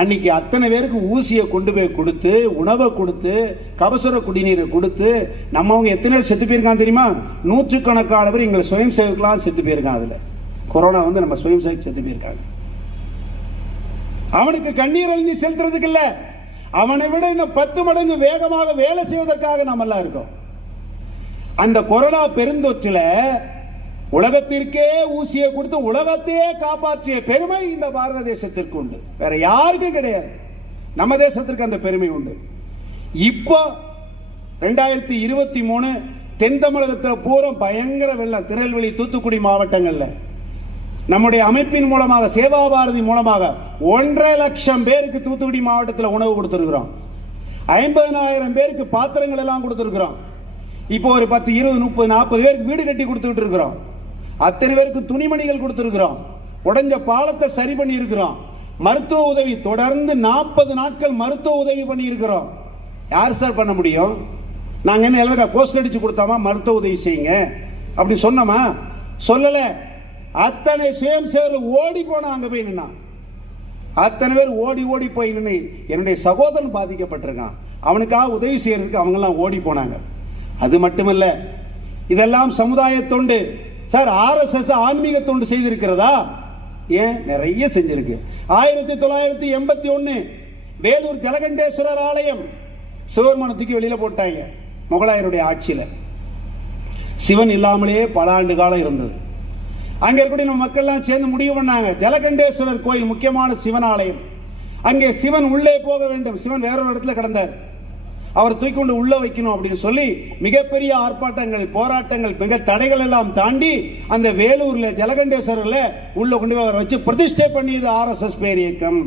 அன்னைக்கு அத்தனை பேருக்கு ஊசியை கொண்டு போய் கொடுத்து, உணவை கொடுத்து, கபசுர குடிநீரை கொடுத்து, நம்மவங்க எத்தனை பேர் செத்து போயிருக்காங்க தெரியுமா? 100கணக்கான பேர் எங்களை சுயம் சேவகலாம் செத்து போயிருக்காங்க. அதுல கொரோனா வந்து நம்ம சுயம் சேவக் செத்து போயிருக்காங்க. அவனுக்கு கண்ணீர் அழிஞ்சு செலுத்துறதுக்கு இல்ல, அவனை விட இன்னும் 10 மடங்கு வேகமாக வேலை செய்வதற்காக நம்ம எல்லாம் இருக்கோம். அந்த கொரோனா பெருந்தொற்றில் உலகத்திற்கே ஊசியை கொடுத்து உலகத்தையே காப்பாற்றிய பெருமை இந்த பாரத தேசத்திற்கு உண்டு, வேற யாருக்கும் கிடையாது. நம்ம தேசத்திற்கு அந்த பெருமை உண்டு. இப்போ 2023 தென் தமிழகத்தில் பூரா பயங்கர வெள்ளம், திருநெல்வேலி தூத்துக்குடி மாவட்டங்கள்ல நம்முடைய அமைப்பின் மூலமாக, சேவா பாரதி மூலமாக 1.5 லட்சம் பேருக்கு தூத்துக்குடி மாவட்டத்தில் உணவு கொடுத்திருக்கிறோம். 50,000 பேருக்கு பாத்திரங்கள் எல்லாம் கொடுத்திருக்கிறோம். இப்போ ஒரு 10, 20, 30, 40 பேருக்கு வீடு கட்டி கொடுத்துட்டு இருக்கிறோம். அத்தனை பேருக்கு துணிமணிகள் கொடுத்திருக்கிறோம். உடைஞ்ச பாலத்தை சரி பண்ணி இருக்கிறோம். மருத்துவ உதவி தொடர்ந்து 40 நாட்கள் மருத்துவ உதவி பண்ணி இருக்கிறோம். யார் சார் பண்ண முடியும்? நாங்க என்ன எல்லாரும் போஸ்ட் அடிச்சு கொடுத்தாமா மருத்துவ உதவி செய்யுங்க அப்படி சொன்னோமா? சொல்லல. அத்தனை சுயம் சேவர்கள் ஓடி போனா அங்க போய் நின்னா. அத்தனை பேர் ஓடி ஓடி போய் நின்று என்னுடைய சகோதரன் பாதிக்கப்பட்டிருக்கான், அவனுக்காக உதவி செய்யறதுக்கு அவங்க எல்லாம் ஓடி போனாங்க. அது மட்டுமல்ல, இதெல்லாம் சமுதாய தொண்டு சார். RSS ஆன்மீக தொண்டு செய்திருக்கிறதா? ஏன், நிறைய செஞ்சிருக்கு. 1981 வேலூர் ஜலகண்டேஸ்வரர் ஆலயம் சிவபெருமானத்துக்கு வெளியில போட்டாங்க முகலாயருடைய ஆட்சியில. சிவன் இல்லாமலே பல ஆண்டு காலம் இருந்தது. அங்க இருக்கக்கூடிய நம்ம மக்கள்லாம் சேர்ந்து முடிவு பண்ணாங்க, ஜலகண்டேஸ்வரர் கோயில் முக்கியமான சிவன் ஆலயம், அங்கே சிவன் உள்ளே போக வேண்டும். சிவன் வேற ஒரு இடத்துல கிடந்தார், அவர் தூக்கி கொண்டு உள்ள வைக்கணும் அப்படின்னு சொல்லி மிகப்பெரிய ஆர்ப்பாட்டங்கள், போராட்டங்கள், மிக தடைகள் எல்லாம் தாண்டி அந்த வேலூர்ல ஜலகண்டேஸ்வரர்ல உள்ள கொண்டு போய் வச்சு பிரதிஷ்டை பண்ணியது RSS பேர் இயக்கம்.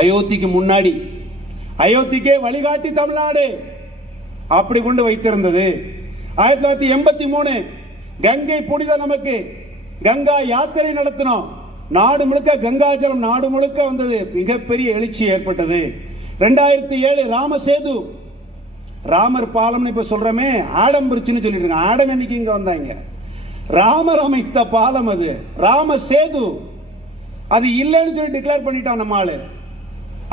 அயோத்திக்கு முன்னாடி, அயோத்திக்கே வழிகாட்டி தமிழ்நாடு அப்படி கொண்டு வைத்திருந்தது. 1983 கங்கை புனித நமக்கு கங்கா யாத்திரை நடத்தினோம். நாடு முழுக்க கங்காஜலம் நாடு முழுக்க வந்தது, மிகப்பெரிய எழுச்சி ஏற்பட்டது. 2007 ராமசேது, ராமர் பாலம்னு இப்ப சொல்றமே, ஆடம் பிரிட்ஜ்னு சொல்லிட்டு இருக்காங்க. ஆடம் என்னைக்கு இங்க வந்தாங்க? ராமர் அமைத்த பாலம் அது, ராமசேது. அது இல்லைன்னு சொல்லி டிக்ளேர் பண்ணிட்டான் நம்ம ஆளு.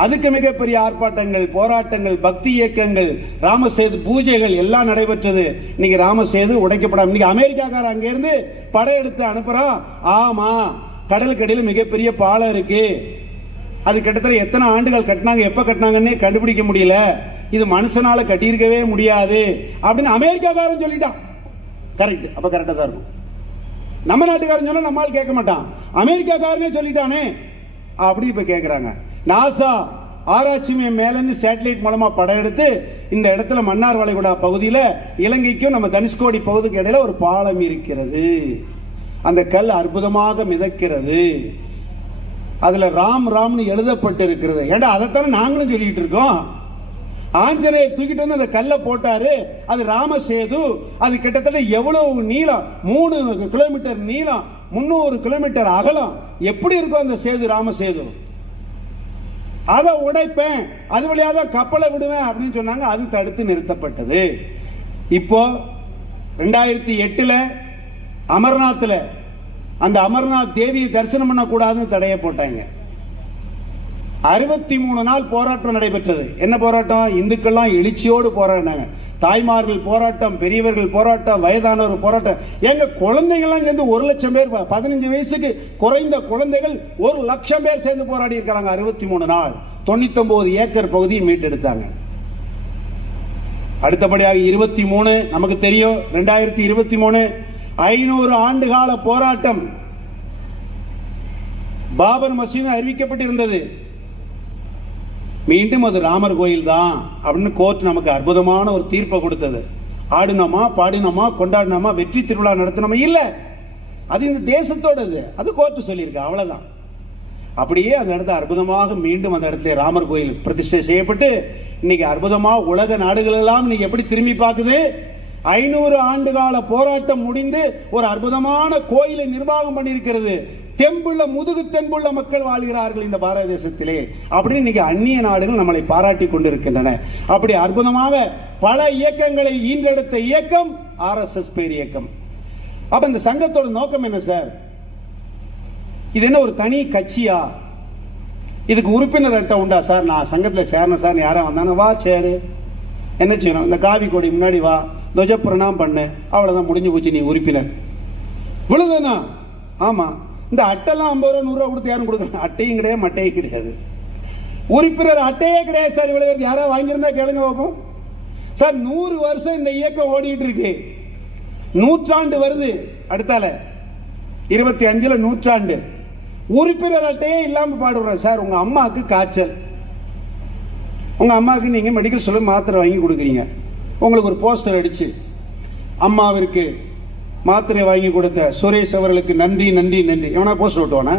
அதுக்கு மிகப்பெரிய ஆர்ப்பாட்டங்கள், போராட்டங்கள், பக்தி இயக்கங்கள், ராமசேது பூஜைகள் எல்லாம் நடைபெற்றது. இன்னைக்கு ராமசேது உடைக்கப்படாம இன்னைக்கு அமெரிக்காக்காரர் அங்க இருந்து படையெடுத்து அனுப்புறான். ஆமா, கடலுக்கு அடியில் மிகப்பெரிய பாலம் இருக்கு. அது கிட்டத்தட்ட எத்தனை ஆண்டுகள் கட்டினாங்க, எப்ப கட்டினாங்கன்னே கண்டுபிடிக்க முடியல. இது மனுஷனால கட்டியிருக்கவே முடியாது அப்படின்னு அமெரிக்காக்காரன் சொல்லிட்டான். கரெக்ட், அப்ப கரெக்டா தான் இருக்கும். நம்ம நாட்டுக்காரன் சொன்னா நம்மால் கேட்க மாட்டான், அமெரிக்காக்காரனே சொல்லிட்டானே அப்படி இப்ப கேட்கிறாங்க. நாசா ஆராய்ச்சி மையம் மேலேருந்து சேட்டலைட் மூலமா படம் எடுத்து இந்த இடத்துல மன்னார் வளைகுடா பகுதியில் இலங்கைக்கும் நம்ம தனுஷ்கோடி பகுதிக்கு இடையில ஒரு பாலம் இருக்கிறது. அந்த கல் அற்புதமாக மிதக்கிறது. அதுல ராம் ராம்னு எழுதப்பட்டு இருக்கிறது. ஏண்டா அதைத்தானே நாங்களும் சொல்லிட்டு இருக்கோம். ஆஞ்சநேயர் தூக்கிட்டு வந்து அந்த கல்லை போட்டாரு. அது ராமசேது. அது கிட்டத்தட்ட எவ்வளவு நீளம்? 3 கிலோமீட்டர் நீளம், 300 கிலோமீட்டர் அகலம். எப்படி இருக்கும் அந்த சேது, ராமசேது? அதை உடைப்பேன், அது வழியாக தான் கப்பலை விடுவேன் அப்படின்னு சொன்னாங்க. அது தடுத்து நிறுத்தப்பட்டது. இப்போ 2008 அமர்நாத்ல அந்த அமர்நாத் தேவியை தரிசனம் பண்ணக்கூடாதுன்னு தடையை போட்டாங்க. 63 நாள் போராட்டம் நடைபெற்றது. என்ன போராட்டம்? இந்துக்கள்லாம் எழுச்சியோடு போராடினாங்க. தாய்மார்கள் போராட்டம், பெரியவர்கள் போராட்டம், வயதானவர் போராட்டம். எங்க குழந்தைகள்லாம் சேர்ந்து 1 லட்சம் பேர், 15 வயசுக்கு குறைந்த குழந்தைகள் 1 லட்சம் பேர் சேர்ந்து போராடி இருக்கிறாங்க. 63 நாள் 99 ஏக்கர் பகுதியை மீட்டெடுத்தாங்க. அடுத்தபடியாக 23 நமக்கு தெரியும். 2023 500 ஆண்டுகால போராட்டம். பாபர் மசீது அறிவிக்கப்பட்டிருந்தது. மீண்டும் அது ராமர் கோயில் தான் அப்படின்னு கோர்ட் நமக்கு அற்புதமான ஒரு தீர்ப்பை கொடுத்தது. ஆடினோமா, பாடினோமா, கொண்டாடினோமா, வெற்றி திருவிழா நடத்தினோமா? இல்ல, அது இந்த தேசத்தோடது. அது கோர்ட் சொல்லியிருக்கு, அவ்வளவுதான். அப்படியே அந்த இடத்துல அற்புதமாக மீண்டும் அந்த இடத்துல ராமர் கோயில் பிரதிஷ்டை செய்யப்பட்டு இன்னைக்கு அற்புதமாக உலக நாடுகள் எல்லாம் இன்னைக்கு எப்படி திரும்பி பார்க்குது. 500 ஆண்டு கால போராட்டம் முடிந்து ஒரு அற்புதமான கோயிலை நிர்வாகம் பண்ணியிருக்கிறது. தெம்புள்ள, முதுகு தெம்புள்ள மக்கள் வாழ்கிறார்கள் இந்த பாரத தேசத்திலே அப்படின்னு இன்னைக்கு அந்நிய நாடுகள் நம்மளை பாராட்டி கொண்டிருக்கின்றன. அப்படி அற்புதமாக பல இயக்கங்களை ஈன்றெடுத்த இயக்கம் RSS பேர் இயக்கம். அப்ப இந்த சங்கத்தோட நோக்கம் என்ன சார்? இது என்ன ஒரு தனி கட்சியா? இதுக்கு உறுப்பினர் அட்டை உண்டா சார்? நான் சங்கத்தில் சேரணும் சார், யாரும் வந்தாங்க, வா சேரு. என்ன செய்யணும்? இந்த காவி கொடி முன்னாடி வா, துவஜ பிரணாம் பண்ணு, அவ்வளவுதான், முடிஞ்சு போச்சு, நீ உறுப்பினர். விழுதுனா ஆமா. இந்த அட்டைலாம் 50 ரூபா 100 ரூபா கொடுத்து யாரும் கொடுக்குறாங்க? அட்டையும் கிடையாது, மட்டையும் கிடையாது, உறுப்பினர் அட்டையே கிடையாது சார். இவ்வளவு யாராவது வாங்கியிருந்தா கேளுங்க பார்ப்போம் சார். 100 வருஷம் இந்த இயக்கம் ஓடிட்டு இருக்கு. நூற்றாண்டு வருது அடுத்தால, 25ல் நூற்றாண்டு. உறுப்பினர் அட்டையே இல்லாம பாடுறோம் சார். உங்க அம்மாவுக்கு காய்ச்சல், உங்க அம்மாவுக்கு நீங்க மெடிக்கல் ஸ்டோர்ல மாத்திரை வாங்கி கொடுக்குறீங்க. உங்களுக்கு ஒரு போஸ்டர் அடிச்சு, அம்மாவிற்கு மாத்திரை வாங்கி கொடுத்த சுரேஷ் அவர்களுக்கு நன்றி நன்றி நன்றி. எவனா போஸ்டர் ஒட்டுவானா?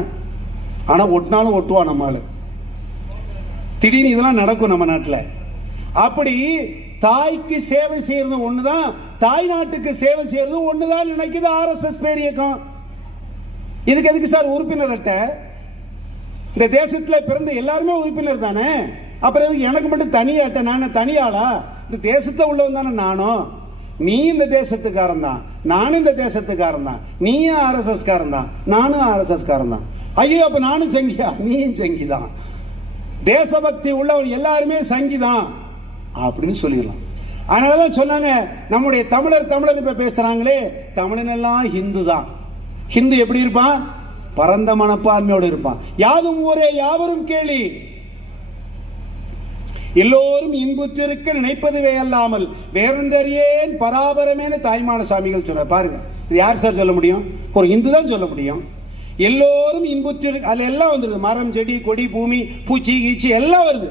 ஆனா ஒட்டினாலும் ஒட்டுவான் நம்மளு. திடீர்னு இதெல்லாம் நடக்கும் நம்ம நாட்டில். அப்படி தாய்க்கு சேவை செய்யறது ஒண்ணுதான், தாய் நாட்டுக்கு சேவை செய்யறது ஒண்ணுதான் நினைக்குது RSS பேர் இயக்கம். இதுக்கு எதுக்கு சார் உறுப்பினர் அட்டை? இந்த தேசத்தில் பிறந்த எல்லாருமே உறுப்பினர் தானே. அப்புறம் எதுக்கு எனக்கு மட்டும் தனி அட்டை? நான் தனியாளா? இந்த தேசத்தை உள்ளவன் தானே நானும். நீ இந்த தேசத்துக்காரன் தான், நானும் இந்த தேசத்துக்காரன் தான். நீயும் RSS காரன் தான், நானும் RSS காரன் தான். ஐயோ, அப்ப நானும் சங்கியா? நீயும் சங்கி தான். தேசபக்தி உள்ளவன் எல்லாருமே சங்கி தான் அப்படின்னு சொல்லிடலாம். அதனாலதான் சொன்னாங்க, நம்முடைய தமிழர் இப்ப பேசுறாங்களே, தமிழன் எல்லாம் ஹிந்து தான். ஹிந்து எப்படி இருப்பான்? பரந்த மனப்பான்மையோடு இருப்பான். யாதும் ஊரே யாவரும் கேளி, எல்லோரும் இன்புற்றிருக்க நினைப்பதுவே அல்லாமல் வேறொன்றறியேன் பராபரமேனு தாய்மான சுவாமிகள் சொன்னார். பாருங்க, இது யார் சார் சொல்ல முடியும்? ஒரு இந்து தான் சொல்ல முடியும். எல்லோரும் இன்புற்று, அதுல எல்லாம் வந்துருது. மரம், செடி, கொடி, பூமி, பூச்சி, கீச்சி எல்லாம் வருது.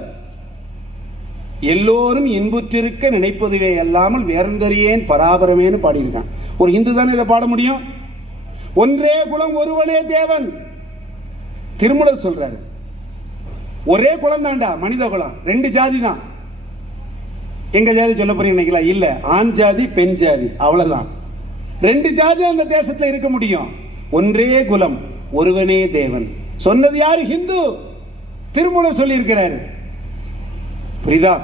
எல்லோரும் இன்புற்றிருக்க நினைப்பதுவே அல்லாமல் வேறொன்றறியேன் பராபரமேனு பாடியிருக்கான். ஒரு இந்து தான் இதை பாட முடியும். ஒன்றே குலம் ஒருவனே தேவன், திருமூலர் சொல்றாரு. ஒரே குலம் தாண்டா மனித குலம், 2 ஜாதி தான். எங்க ஜாதி சொல்ல போறீங்க நினைக்கலாம்? இல்ல, ஆண் ஜாதி, பெண் ஜாதி, அவ்வளவுதான். 2 ஜாதி அந்த தேசத்துல இருக்க முடியும். ஒன்றே குலம் ஒருவனே தேவன் சொன்னது யாரு? ஹிந்து. திருமூலர் சொல்லி இருக்கிறாரு. புரியுதா?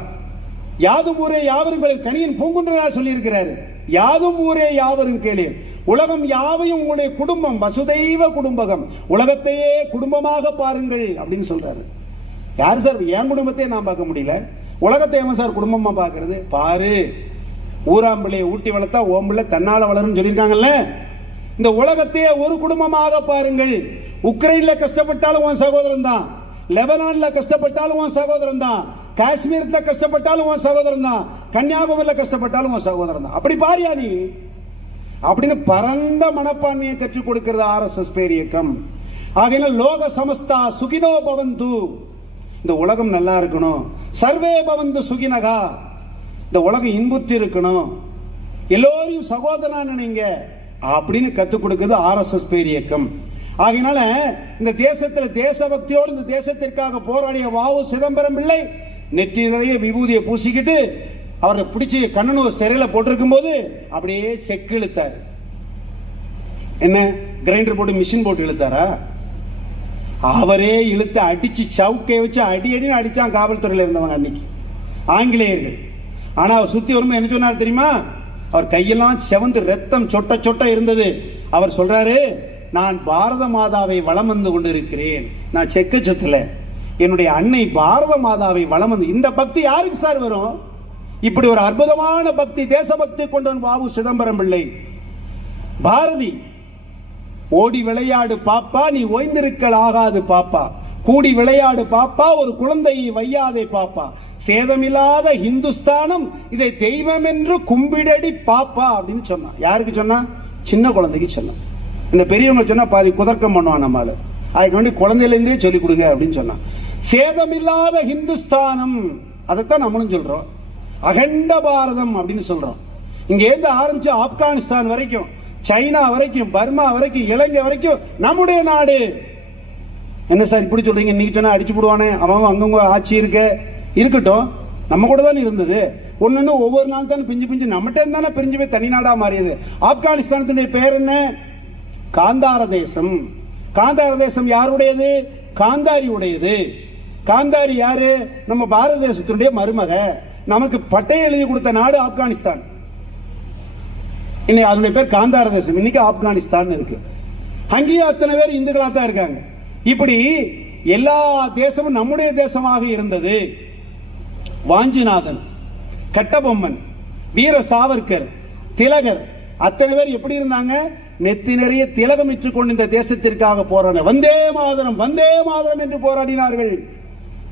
யாதும் ஊரே யாவரும் கணியன் பூங்குன்றனார் சொல்லி இருக்கிறாரு. யாதும் ஊரே யாவரும் கேளீர், உலகம் யாவையும் உங்களுடைய குடும்பம், வசுதைவ குடும்பகம், உலகத்தையே குடும்பமாக பாருங்கள் அப்படின்னு சொல்றாரு. யாரு சார்? என் குடும்பத்தையே நான் பார்க்க முடியல, உலகத்தை ஏன் சார் குடும்பமா பார்க்கறது? பாரு, ஊராம்பிள்ளையை ஊட்டி வளர்த்தா ஓம்பிள்ளை தன்னால வளரும் சொல்லியிருக்காங்கல்ல. இந்த உலகத்தையே ஒரு குடும்பமாக பாருங்கள். உக்ரைன்ல கஷ்டப்பட்டாலும் உன் சகோதரன் தான், லெபனான்ல கஷ்டப்பட்டாலும் உன் சகோதரன் தான், காஷ்மீர்ல கஷ்டப்பட்டாலும் உன் சகோதரன் தான், கன்னியாகுமரியில கஷ்டப்பட்டாலும் உன் சகோதரன் தான். அப்படி பாரியா நீ அப்படின்னு பரந்த மனப்பான்மையை கற்றுக் கொடுக்கிறது RSS பேர் இயக்கம். ஆகையினால் லோக சமஸ்தா சுகினோ பவந்து, இந்த உலகம் நல்லா இருக்கணும், சர்வே பவந்து சுகினகா, இந்த உலகம் இன்புற்று இருக்கணும், எல்லோரையும் சகோதரனா நினைங்க அப்படின்னு கத்துக் கொடுக்குது ஆர்எஸ்எஸ் பேரியக்கம். ஆகையினால இந்த தேசத்துல தேசபக்தியோடு இந்த தேசத்திற்காக போராடிய வாவு சிதம்பரம் பிள்ளை நெற்றி நிறைய விபூதியை பூசிக்கிட்டு அவரை பிடிச்சி கண்ணனூர் சிறையில் போட்டிருக்கும் போது அப்படியே செக் இழுத்தாரு. என்ன கிரைண்டர் போட்டு மிஷின் போட்டு இழுத்தாரா? அவரே இழுத்து அடிச்சு சவுக்கை வச்சு அடி அடின்னு அடிச்சான் காவல்துறையில் இருந்தவங்க அன்னைக்கு ஆங்கிலேயர்கள். ஆனா அவர் சுத்தி வரும்போது என்ன சொன்னார் தெரியுமா? அவர் கையெல்லாம் செவந்து ரத்தம் சொட்ட சொட்ட இருந்தது. அவர் சொல்றாரு, நான் பாரத மாதாவை வலம் வந்து கொண்டிருக்கிறேன், நான் செக்க சொத்துல என்னுடைய அன்னை பாரத மாதாவை வலம் வந்து. இந்த பக்தி யாருக்கு சார் வரும்? இப்படி ஒரு அற்புதமான பக்தி, தேசபக்தி கொண்டவன் வாவு சிதம்பரம் பிள்ளை. பாரதி, ஓடி விளையாடு பாப்பா, நீ ஓய்ந்திருக்கல் ஆகாது பாப்பா, கூடி விளையாடு பாப்பா, ஒரு குழந்தையை வையாதே பாப்பா, சேதமில்லாத ஹிந்துஸ்தானம் இதை தெய்வம் என்று கும்பிடடி பாப்பா அப்படின்னு சொன்னான். யாருக்கு சொன்னா? சின்ன குழந்தைக்கு சொன்னான். இந்த பெரியவங்க சொன்னா பாதி குதர்க்கம் பண்ணுவான் நம்மால, அதுக்கு வேண்டி குழந்தையிலேருந்தே சொல்லிக் கொடுங்க அப்படின்னு சொன்னான். சேதமில்லாத ஹிந்துஸ்தானம், அதைத்தான் நம்மளும் சொல்றோம். அகண்ட பாரதம் அப்படின்னு சொல்றோம். இங்க இருந்து ஆரம்பிச்சு ஆப்கானிஸ்தான் வரைக்கும், சைனா வரைக்கும், பர்மா வரைக்கும், இலங்கை வரைக்கும் நம்முடைய நாடு. என்ன சார் இப்படி சொல்றீங்க? இன்னைக்கு சொன்னா அடிச்சு போடுவானே, அவன் அங்கங்க ஆட்சி இருக்கட்டும், நம்ம கூட தான் இருந்தது. ஒன்னு ஒவ்வொரு நாள் தான் பிஞ்சு பிஞ்சு நம்மகிட்ட தானே பிரிஞ்சு போய் தனி நாடா மாறியது. ஆப்கானிஸ்தானத்துடைய பேர் என்ன? காந்தார தேசம். காந்தார தேசம் யாருடையது? காந்தாரி உடையது. காந்தாரி யாரு? நம்ம பாரத தேசத்தினுடைய மருமக. நமக்கு பட்டை எழுதி கொடுத்த நாடு ஆப்கானிஸ்தான். இன்னைக்கு அதனுடைய பேர் காந்தார தேசம், இன்னைக்கு ஆப்கானிஸ்தான் இருக்கு. அங்கேயும் அத்தனை பேர் இந்துக்களா தான் இருக்காங்க. இப்படி எல்லா தேசமும் நம்முடைய தேசமாக இருந்தது. வாஞ்சிநாதன், கட்டபொம்மன், வீர சாவர்கர், திலகர், அத்தனை பேர் எப்படி இருந்தாங்க? நெத்தி நிறைய திலகமிட்டுக் கொண்டு இந்த தேசத்திற்காக போராட வந்தே மாதரம் வந்தே மாதரம் என்று போராடினார்கள்.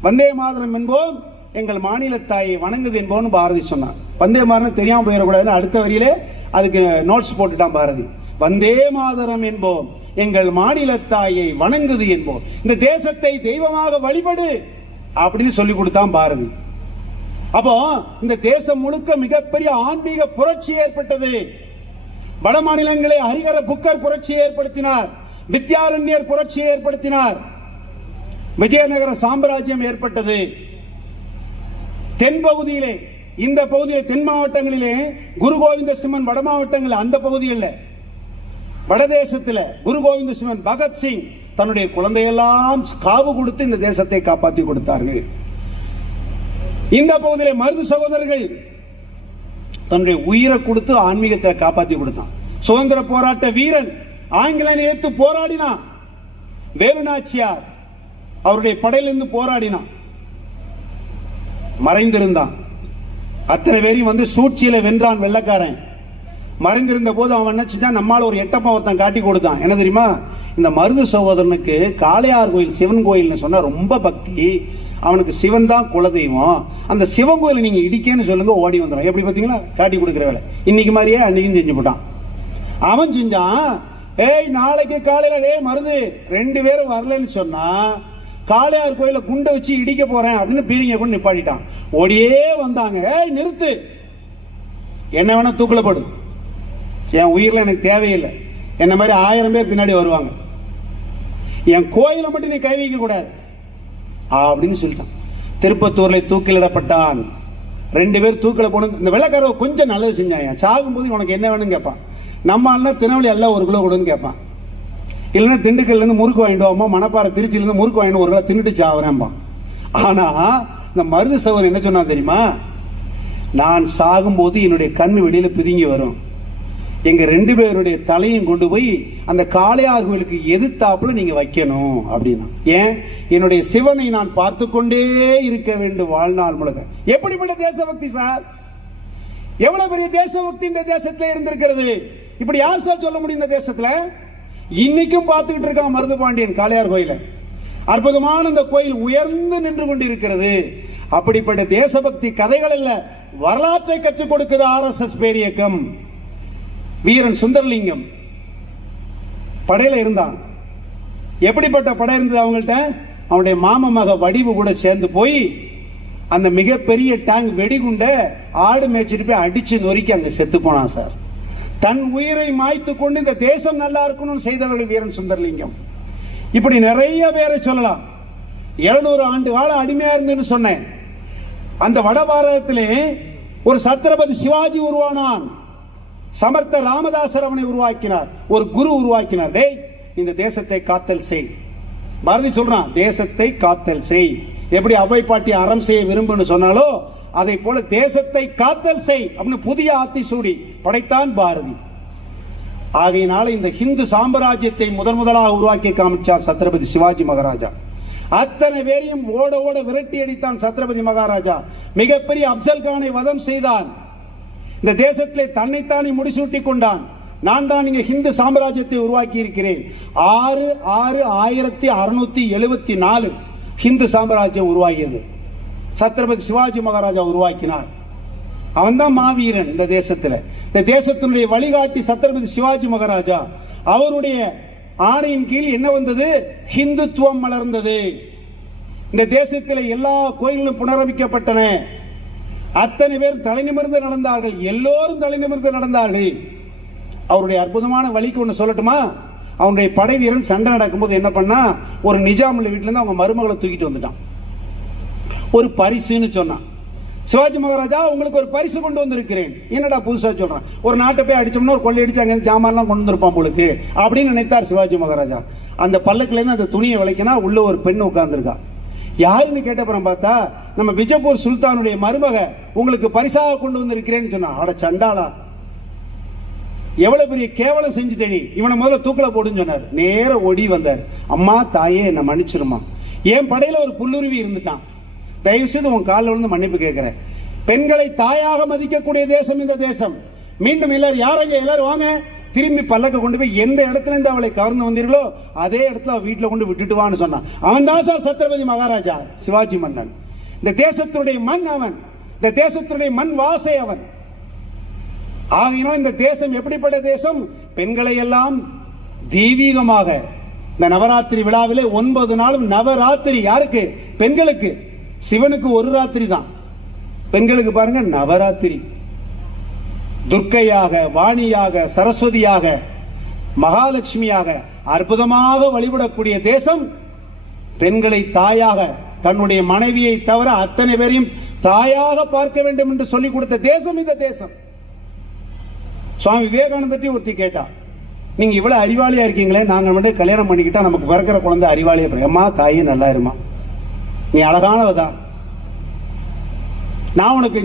வந்தே மாதரம் என்போம் எங்கள் மாநில தாயை வணங்குது என்போம் பாரதி சொன்னார். வந்தே மாதரம் தெரியாம போயிடக்கூடாதுன்னு அடுத்த வரியிலே அதுக்கு நோட்ஸ் போட்டுட்டான் பாரதி. வந்தே மாதரம் என்போம் எங்கள் மாநில தாயை வணங்குது என்போம், இந்த தேசத்தை தெய்வமாக வழிபடு அப்படின்னு சொல்லி கொடுத்தான் பாரதி. அப்போ இந்த தேசம் முழுக்க மிகப்பெரிய ஆன்மீக புரட்சி ஏற்பட்டது. வட மாநிலங்களை ஹரிஹர புக்கர் புரட்சி ஏற்படுத்தினார், வித்யாரண்யர் புரட்சி ஏற்படுத்தினார், விஜயநகர சாம்ராஜ்யம் ஏற்பட்டது. தென் பகுதியிலே, இந்த பகுதியில் தென் மாவட்டங்களிலே குரு கோவிந்த சிம்மன், வட மாவட்டங்கள் அந்த பகுதியில் வடதேசத்தில் குரு கோவிந்த சிம்மன், பகத்சிங் தன்னுடைய குழந்தையெல்லாம் காவு கொடுத்து இந்த தேசத்தை காப்பாற்றி கொடுத்தார்கள். இந்த பகுதியிலே மருது சகோதரர்கள் தன்னுடைய உயிரை கொடுத்து ஆன்மீகத்தை காப்பாற்றி கொடுத்தான். சுதந்திர போராட்ட வீரன், ஆங்கிலேயனை எதிர்த்து போராடினான். வேலுநாச்சியார் அவருடைய படையிலிருந்து போராடினான், மறைந்திருந்தான். அத்தனை பேரையும் வந்து சூழ்ச்சியில வென்றான் வெள்ளக்காரன். மறைந்திருந்த போது அவன் என்ன செஞ்சான்? நம்மால் ஒரு எட்டப்பா ஒருத்தன் காட்டி கொடுத்தான். என்ன தெரியுமா? இந்த மருது சகோதரனுக்கு காளையார் கோயில் சிவன் கோயில்னு சொன்னா ரொம்ப பக்தி, அவனுக்கு சிவன் தான் குலதெய்வம், அந்த சிவன் கோயில் நீங்க இடிக்கன்னு சொல்லுங்க, ஓடி வந்துடும். எப்படி பார்த்தீங்களா? காட்டி கொடுக்குற வேலை. இன்னைக்கு மாதிரியே அன்னைக்கும் செஞ்சு போட்டான். அவன் செஞ்சான், ஏய் நாளைக்கு காலையில மருது 2 பேரும் வரலன்னு சொன்னா காளையார் கோயில குண்டை வச்சு இடிக்க போறேன் அப்படின்னு பீரிங்க கொண்டு நிப்பாட்டிட்டான். ஓடியே வந்தாங்க, ஏய் நிறுத்து, என்ன வேணா தூக்கில படு, என் உயிரில் எனக்கு தேவையில்லை, என்ன மாதிரி 1000 பேர் பின்னாடி வருவாங்க, என் கோயிலை மட்டும் நீ கை வைக்க கூடாது அப்படின்னு சொல்லிட்டான். திருப்பத்தூர்ல தூக்கிலிடப்பட்டான். 2 பேர் தூக்கில போன. இந்த வெள்ளக்கார கொஞ்சம் நல்லது செஞ்சாங்க. சாகும்போது உனக்கு என்ன வேணும்னு கேட்பான். நம்ம எல்லாம் திருநெல்வேலி எல்லாம் 1 கிலோ கொடுன்னு கேட்பான். இல்லைன்னா திண்டுக்கல்ல இருந்து முறுக்கு வாங்கிட்டு வாமா, மணப்பாறை திருச்சியில இருந்து முறுக்கு வாங்கிட்டு 1 கிலோ தின்னுட்டு சாவுறேன்பான். ஆனா இந்த மருது சகோதரன் என்ன சொன்னா தெரியுமா? நான் சாகும்போது என்னுடைய கண் வெளியில பிதுங்கி வரும், எங்க 2 பேருடைய தலையும் கொண்டு போய் அந்த காளையார் கோயிலுக்கு எதிர்த்தாப்புல நீங்க வைக்கணும் அப்படின்னா. ஏன்? என்னுடைய சிவனை நான் பார்த்து கொண்டே இருக்க வேண்டும் வாழ்நாள் முழுக்க. எப்படிப்பட்ட தேசபக்தி சார்! எவ்வளவு பெரிய தேசபக்தி இந்த தேசத்துல இருந்திருக்கிறது. இப்படி யார் சார் சொல்ல முடியும்? இந்த தேசத்துல இன்னைக்கும் பார்த்துக்கிட்டு இருக்கான் மருது பாண்டியன் காளையார் கோயில. அற்புதமான இந்த கோயில் உயர்ந்து நின்று கொண்டிருக்கிறது. அப்படிப்பட்ட தேசபக்தி கதைகள் அல்ல, வரலாற்றை கற்றுக் கொடுக்கிறது ஆர்எஸ்எஸ் பேரியக்கம். வீரன் சுந்தரலிங்கம் படையில இருந்தான். எப்படிப்பட்ட படை இருந்தது அவங்கள்ட்ட? அவனுடைய மாமமக வடிவு கூட சேர்ந்து போய் அந்த மிகப்பெரிய டேங்க் வெடிகுண்ட ஆடு மேய்ச்சிட்டு போய் அடிச்சு நொறுக்கி அங்க செத்து போனான் சார். தன் உயிரை மாய்த்து கொண்டு இந்த தேசம் நல்லா இருக்கணும்னு செய்தவர்கள் வீரன் சுந்தரலிங்கம். இப்படி நிறைய பேரை சொல்லலாம். 700 ஆண்டு காலம் அடிமையா இருந்துன்னு சொன்னேன். அந்த வட பாரதத்திலே ஒரு சத்ரபதி சிவாஜி உருவானான். சமர்த்த ராமதாசர் அவனை உருவாக்கினார், ஒரு குரு உருவாக்கினார். டேய், இந்த தேசத்தை காத்தல் செய். பாரதி சொல்றான், தேசத்தை காத்தல் செய். எப்படி அவ்வை பாட்டி அறம் செய்ய விரும்புன்னு சொன்னாலோ அதை போல தேசத்தை காத்தல் செய் அப்படின்னு புதிய ஆத்தி சூடி படைத்தான் பாரதி. ஆகையினால இந்த ஹிந்து சாம்ராஜ்யத்தை முதலாக உருவாக்கி காமிச்சார் சத்ரபதி சிவாஜி மகாராஜா. அத்தனை பேரையும் ஓட ஓட விரட்டி அடித்தான் சத்ரபதி மகாராஜா. மிகப்பெரிய அப்சல் கானை வதம் செய்தான். இந்த தேசத்திலே தன்னைத்தானே முடிசூட்டி கொண்டான். நான் தான் இங்கே ஹிந்து சாம்ராஜ்யத்தை உருவாக்கி இருக்கிறேன். 6/6/1674 ஹிந்து சாம்ராஜ்யம் உருவாகியது. சத்ரபதி சிவாஜி மகாராஜா உருவாக்கினார். அவன் தான் மாவீரன் இந்த தேசத்தில். இந்த தேசத்தினுடைய வழிகாட்டி சத்ரபதி சிவாஜி மகாராஜா. அவருடைய ஆணையின் கீழ் என்ன வந்தது? ஹிந்துத்துவம் மலர்ந்தது. இந்த தேசத்தில் எல்லா கோயில்களும் புனரமைக்கப்பட்டன. அத்தனை பேர் தலைநிமிர்ந்து நடந்தார்கள். எல்லோரும் தலைநிமிர்ந்து நடந்தார்கள். அவருடைய அற்புதமான வழிக்கு ஒன்று சொல்லட்டுமா? அவனுடைய படை வீரன் சண்டை நடக்கும்போது என்ன பண்ணா, ஒரு நிஜாமுள்ள வீட்டில இருந்து அவங்க மருமகளை தூக்கிட்டு வந்துட்டான். ஒரு பரிசுன்னு சொன்னான். சிவாஜி மகாராஜா, உங்களுக்கு ஒரு பரிசு கொண்டு வந்திருக்கிறேன். என்னடா புதுசா சொல்றான்? ஒரு நாட்டை போய் அடிச்சோம்னா ஒரு கொள்ளையடிச்சு அங்கே ஜாமான்லாம் கொண்டு வந்திருப்பான் போலுக்கு அப்படின்னு நினைத்தார் சிவாஜி மகாராஜா. அந்த பல்லக்கிலேருந்து அந்த துணியை விளைக்கினா உள்ள ஒரு பெண் உட்கார்ந்துருக்கா. யாருன்னு கேட்டப்புறம் பார்த்தா நம்ம விஜயபூர் சுல்தானுடைய மருமக உங்களுக்கு பரிசாக கொண்டு வந்திருக்கிறேன்னு சொன்னா. அட சண்டாளா, எவ்வளவு பெரிய கேவலம் செஞ்சுட்டேனி, இவனை முதல்ல தூக்கல போடுன்னு சொன்னார். நேர ஓடி வந்தார். அம்மா தாயே, என்ன மன்னிச்சிருமா, என் படையில ஒரு புல்லுருவி இருந்துட்டான், தயவு செய்து உன் காலில் விழுந்து மன்னிப்பு கேட்கிறேன். பெண்களை தாயாக மதிக்கக்கூடிய தேசம் இந்த தேசம். மீண்டும் எல்லாரும் யாரங்க, எல்லாரும் வாங்க, திரும்பி பல்லக்க கொண்டு போய் எந்த இடத்துல இருந்து அவளை கவர்ந்து வந்தீர்களோ அதே இடத்துல வீட்டில் கொண்டு விட்டுட்டு வான்னு சொன்னான். அவன் தான் சார் சத்ரபதி மகாராஜா, சிவாஜி மன்னன். இந்த தேசத்துடைய மண் அவன், இந்த தேசத்துடைய மண் வாசை அவன். ஆகினால் இந்த தேசம் எப்படிப்பட்ட தேசம்? பெண்களை எல்லாம் தெய்வீகமாக இந்த நவராத்திரி விழாவிலே 9 நாளும் நவராத்திரி. யாருக்கு? பெண்களுக்கு. சிவனுக்கு ஒரு ராத்திரி தான், பெண்களுக்கு பாருங்க நவராத்திரி. துர்க்கையாக, வாணியாக, சரஸ்வதியாக, மகாலட்சுமியாக அற்புதமாக வழிபடக்கூடிய தேசம். பெண்களை தாயாக, தன்னுடைய மனைவியை தவிர அத்தனை பேரையும் தாயாக பார்க்க வேண்டும் என்று சொல்லிக் கொடுத்த தேசம் இந்த தேசம். சுவாமி விவேகானந்தத்தையும் ஒருத்தி கேட்டா, நீங்க இவ்வளவு அறிவாளியா இருக்கீங்களே, நாங்க மட்டும் கல்யாணம் பண்ணிக்கிட்டா நமக்கு பிறக்கிற குழந்தை அறிவாளியா பிறகு. அம்மா தாயே நல்லா இருமா, நீ அழகானவதான், உனக்கு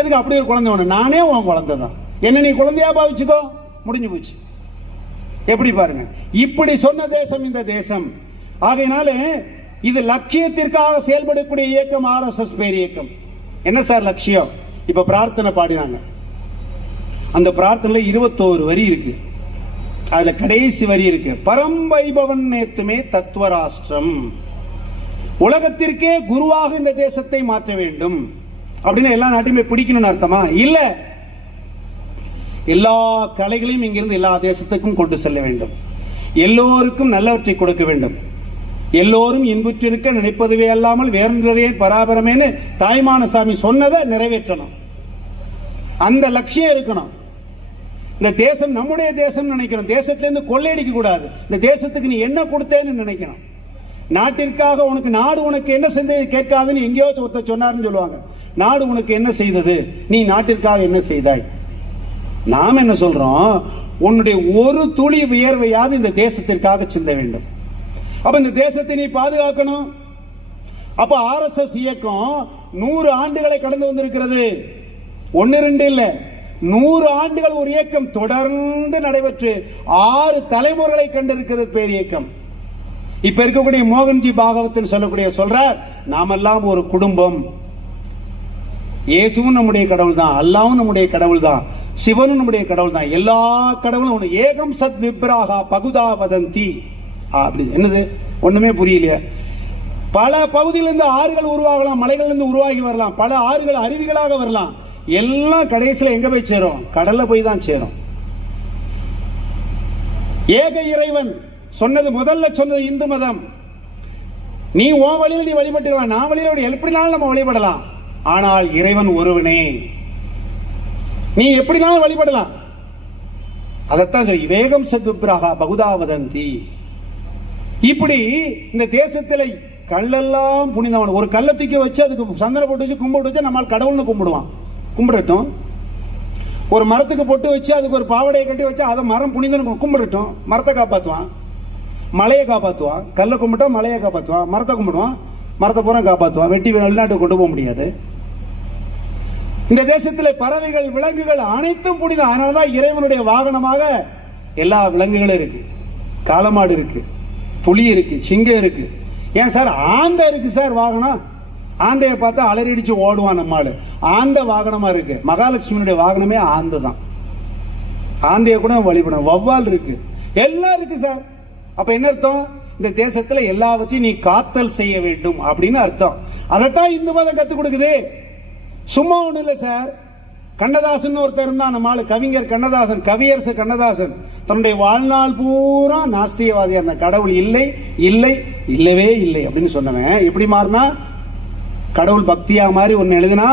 எதுக்கு அப்படி ஒரு குழந்தை வேணும், நானே உன் குழந்தை தான், என்ன நீ குழந்தையா பாவிச்சுக்கோ, முடிஞ்சு போச்சு. எப்படி பாருங்க, இப்படி சொன்ன தேசம் இந்த தேசம். ஆகையினால இது லட்சியத்திற்காக செயல்படக்கூடிய இயக்கம் RSS பேர் இயக்கம். என்ன சார் லட்சியம்? இப்ப பிரார்த்தனை பாடினாங்க. அந்த பிரார்த்தனையில 21 வரி இருக்கு. அதுல கடைசி வரி இருக்கு, பரம்பைபவன் நேத்துமே தத்துவராஷ்டிரம், உலகத்திற்கே குருவாக இந்த தேசத்தை மாற்ற வேண்டும் அப்படின்னு எல்லா நாட்டையுமே பிடிக்கணும்னு அர்த்தமா? இல்ல, எல்லா கலைகளையும் இங்கிருந்து எல்லா தேசத்துக்கும் கொண்டு செல்ல வேண்டும், எல்லோருக்கும் நல்லவற்றை கொடுக்க வேண்டும், எல்லோரும் இன்புற்றிருக்க நினைப்பதுவே அல்லாமல் வேறொன்றே பராபரமேன்னு தாய்மானசாமி சொன்னதை நிறைவேற்றணும். அந்த லட்சியம் இருக்கணும். இந்த தேசம் நம்முடைய தேசம் நினைக்கணும். தேசத்திலிருந்து கொள்ளையடிக்க கூடாது. இந்த தேசத்துக்கு நீ என்ன கொடுத்தேன்னு நினைக்கணும். நாட்டிற்காக உனக்கு நாடு உனக்கு என்ன செஞ்சது கேட்காதுன்னு எங்கேயோ ஒருத்தர் சொன்னார்னு சொல்லுவாங்க. நாடு உனக்கு என்ன செய்தது, நீ நாட்டிற்காக என்ன செய்தாய்? நாம் என்ன சொல்றோம், உன்னுடைய ஒரு துளி வியர்வையாவது இந்த தேசத்திற்காக சிந்த வேண்டும். அப்ப இந்த தேசத்தை நீ பாதுகாக்கணும். அப்ப RSS இயக்கம் 100 ஆண்டுகளை கடந்து வந்திருக்கிறது. 1-2 இல்ல, 100 ஆண்டுகள் ஒரு இயக்கம் தொடர்ந்து நடைபெற்று 6 தலைமுறைகளை கண்டிருக்கிறது பேர் இயக்கம். இப்ப இருக்கக்கூடிய மோகன்ஜி பாகவத் சொல்லக்கூடிய சொல்றார், நாமெல்லாம் ஒரு குடும்பம். இயேசுவும் நம்முடைய கடவுள் தான், அல்லாவும் நம்முடைய கடவுள் தான், சிவனும் நம்முடைய கடவுள் தான், எல்லா கடவுளும் ஏகம் சத் விப்ராகா பகுதா வதந்தி. அப்படி என்னது ஒண்ணுமே புரியலையா? பல பகுதியிலிருந்து ஆறுகள் உருவாகலாம், மலைகளிலிருந்து உருவாகி வரலாம், பல ஆறுகள் அருவிகளாக வரலாம். எல்லாம் கடைசியில் எங்க போய் சேரும்? கடல்ல போய் தான் சேரும். ஏக இறைவன் சொன்னது, முதல்ல சொன்னது இந்து மதம். நீ உன் வழியில் நீ வழிபட்டுருவான், நான் வழியில் எப்படினாலும் நம்ம வழிபடலாம். ஆனால் இறைவன் ஒருவனே, நீ எப்படினாலும் வழிபடலாம். அதைத்தான் சொல்லி வேகம் சதுப்ரஹா பகுதாவதந்தி. இப்படி இந்த தேசத்தில் கல்லெல்லாம் புனிதமான ஒரு கல்லை தூக்கி வச்சு அதுக்கு சந்தனம் போட்டு வச்சு கும்பிட்டு வச்சு நம்மால் கடவுள்னு கும்பிடுவான். கும்பிடட்டும். ஒரு மரத்துக்கு பொட்டு வச்சு அதுக்கு ஒரு பாவடையை கட்டி வச்சு அதை மரம் புனிதன்னு கும்பிடட்டும். மரத்தை காப்பாற்றுவான், மலையை காப்பாற்றுவான். கல்லை கும்பிட்டா மலையை காப்பாற்றுவான், மரத்தை கும்பிடுவான், மரத்தை பூரா காப்பாற்றுவான். வெட்டி வெளிநாட்டுக்கு கொண்டு போக முடியாது. இந்த தேசத்தில் பறவைகள் விலங்குகள் அனைத்தும் புனிதம். அதனாலதான் இறைவனுடைய வாகனமாக எல்லா விலங்குகளும் இருக்கு. காளமாடு இருக்கு, புலி இருக்கு, சிங்கம் இருக்கு. ஏன் சார் ஆந்தை இருக்கு சார் வாகனம். ஆந்தையை பார்த்தா அலறிடிச்சு ஓடுவான் நம்மாடு. ஆந்த வாகனமா இருக்கு. மகாலட்சுமியுடைய வாகனமே ஆந்தை தான். ஆந்தைய கூட வழிபடும். வௌவால் இருக்கு, எல்லாம் இருக்கு சார். அப்ப என்ன அர்த்தம்? இந்த தேசத்துல எல்லாவற்றையும் நீ காத்தல் செய்ய வேண்டும் அப்படின்னு அர்த்தம். அதைத்தான் இந்து மதம் கத்துக் கொடுக்குது. சும்மா ஒண்ணு இல்லை சார். கண்ணதாசன் ஒருத்தர் இருந்தான் நம்மாள், கவிஞர் கண்ணதாசன், கவியரசு கண்ணதாசன். தன்னுடைய வாழ்நாள் பூரா நாஸ்தியவாதியா இருந்த, கடவுள் இல்லை இல்லை இல்லவே இல்லை அப்படின்னு சொன்னவன் எப்படி மாறினா கடவுள் பக்தியா மாதிரி ஒன்னு எழுதினா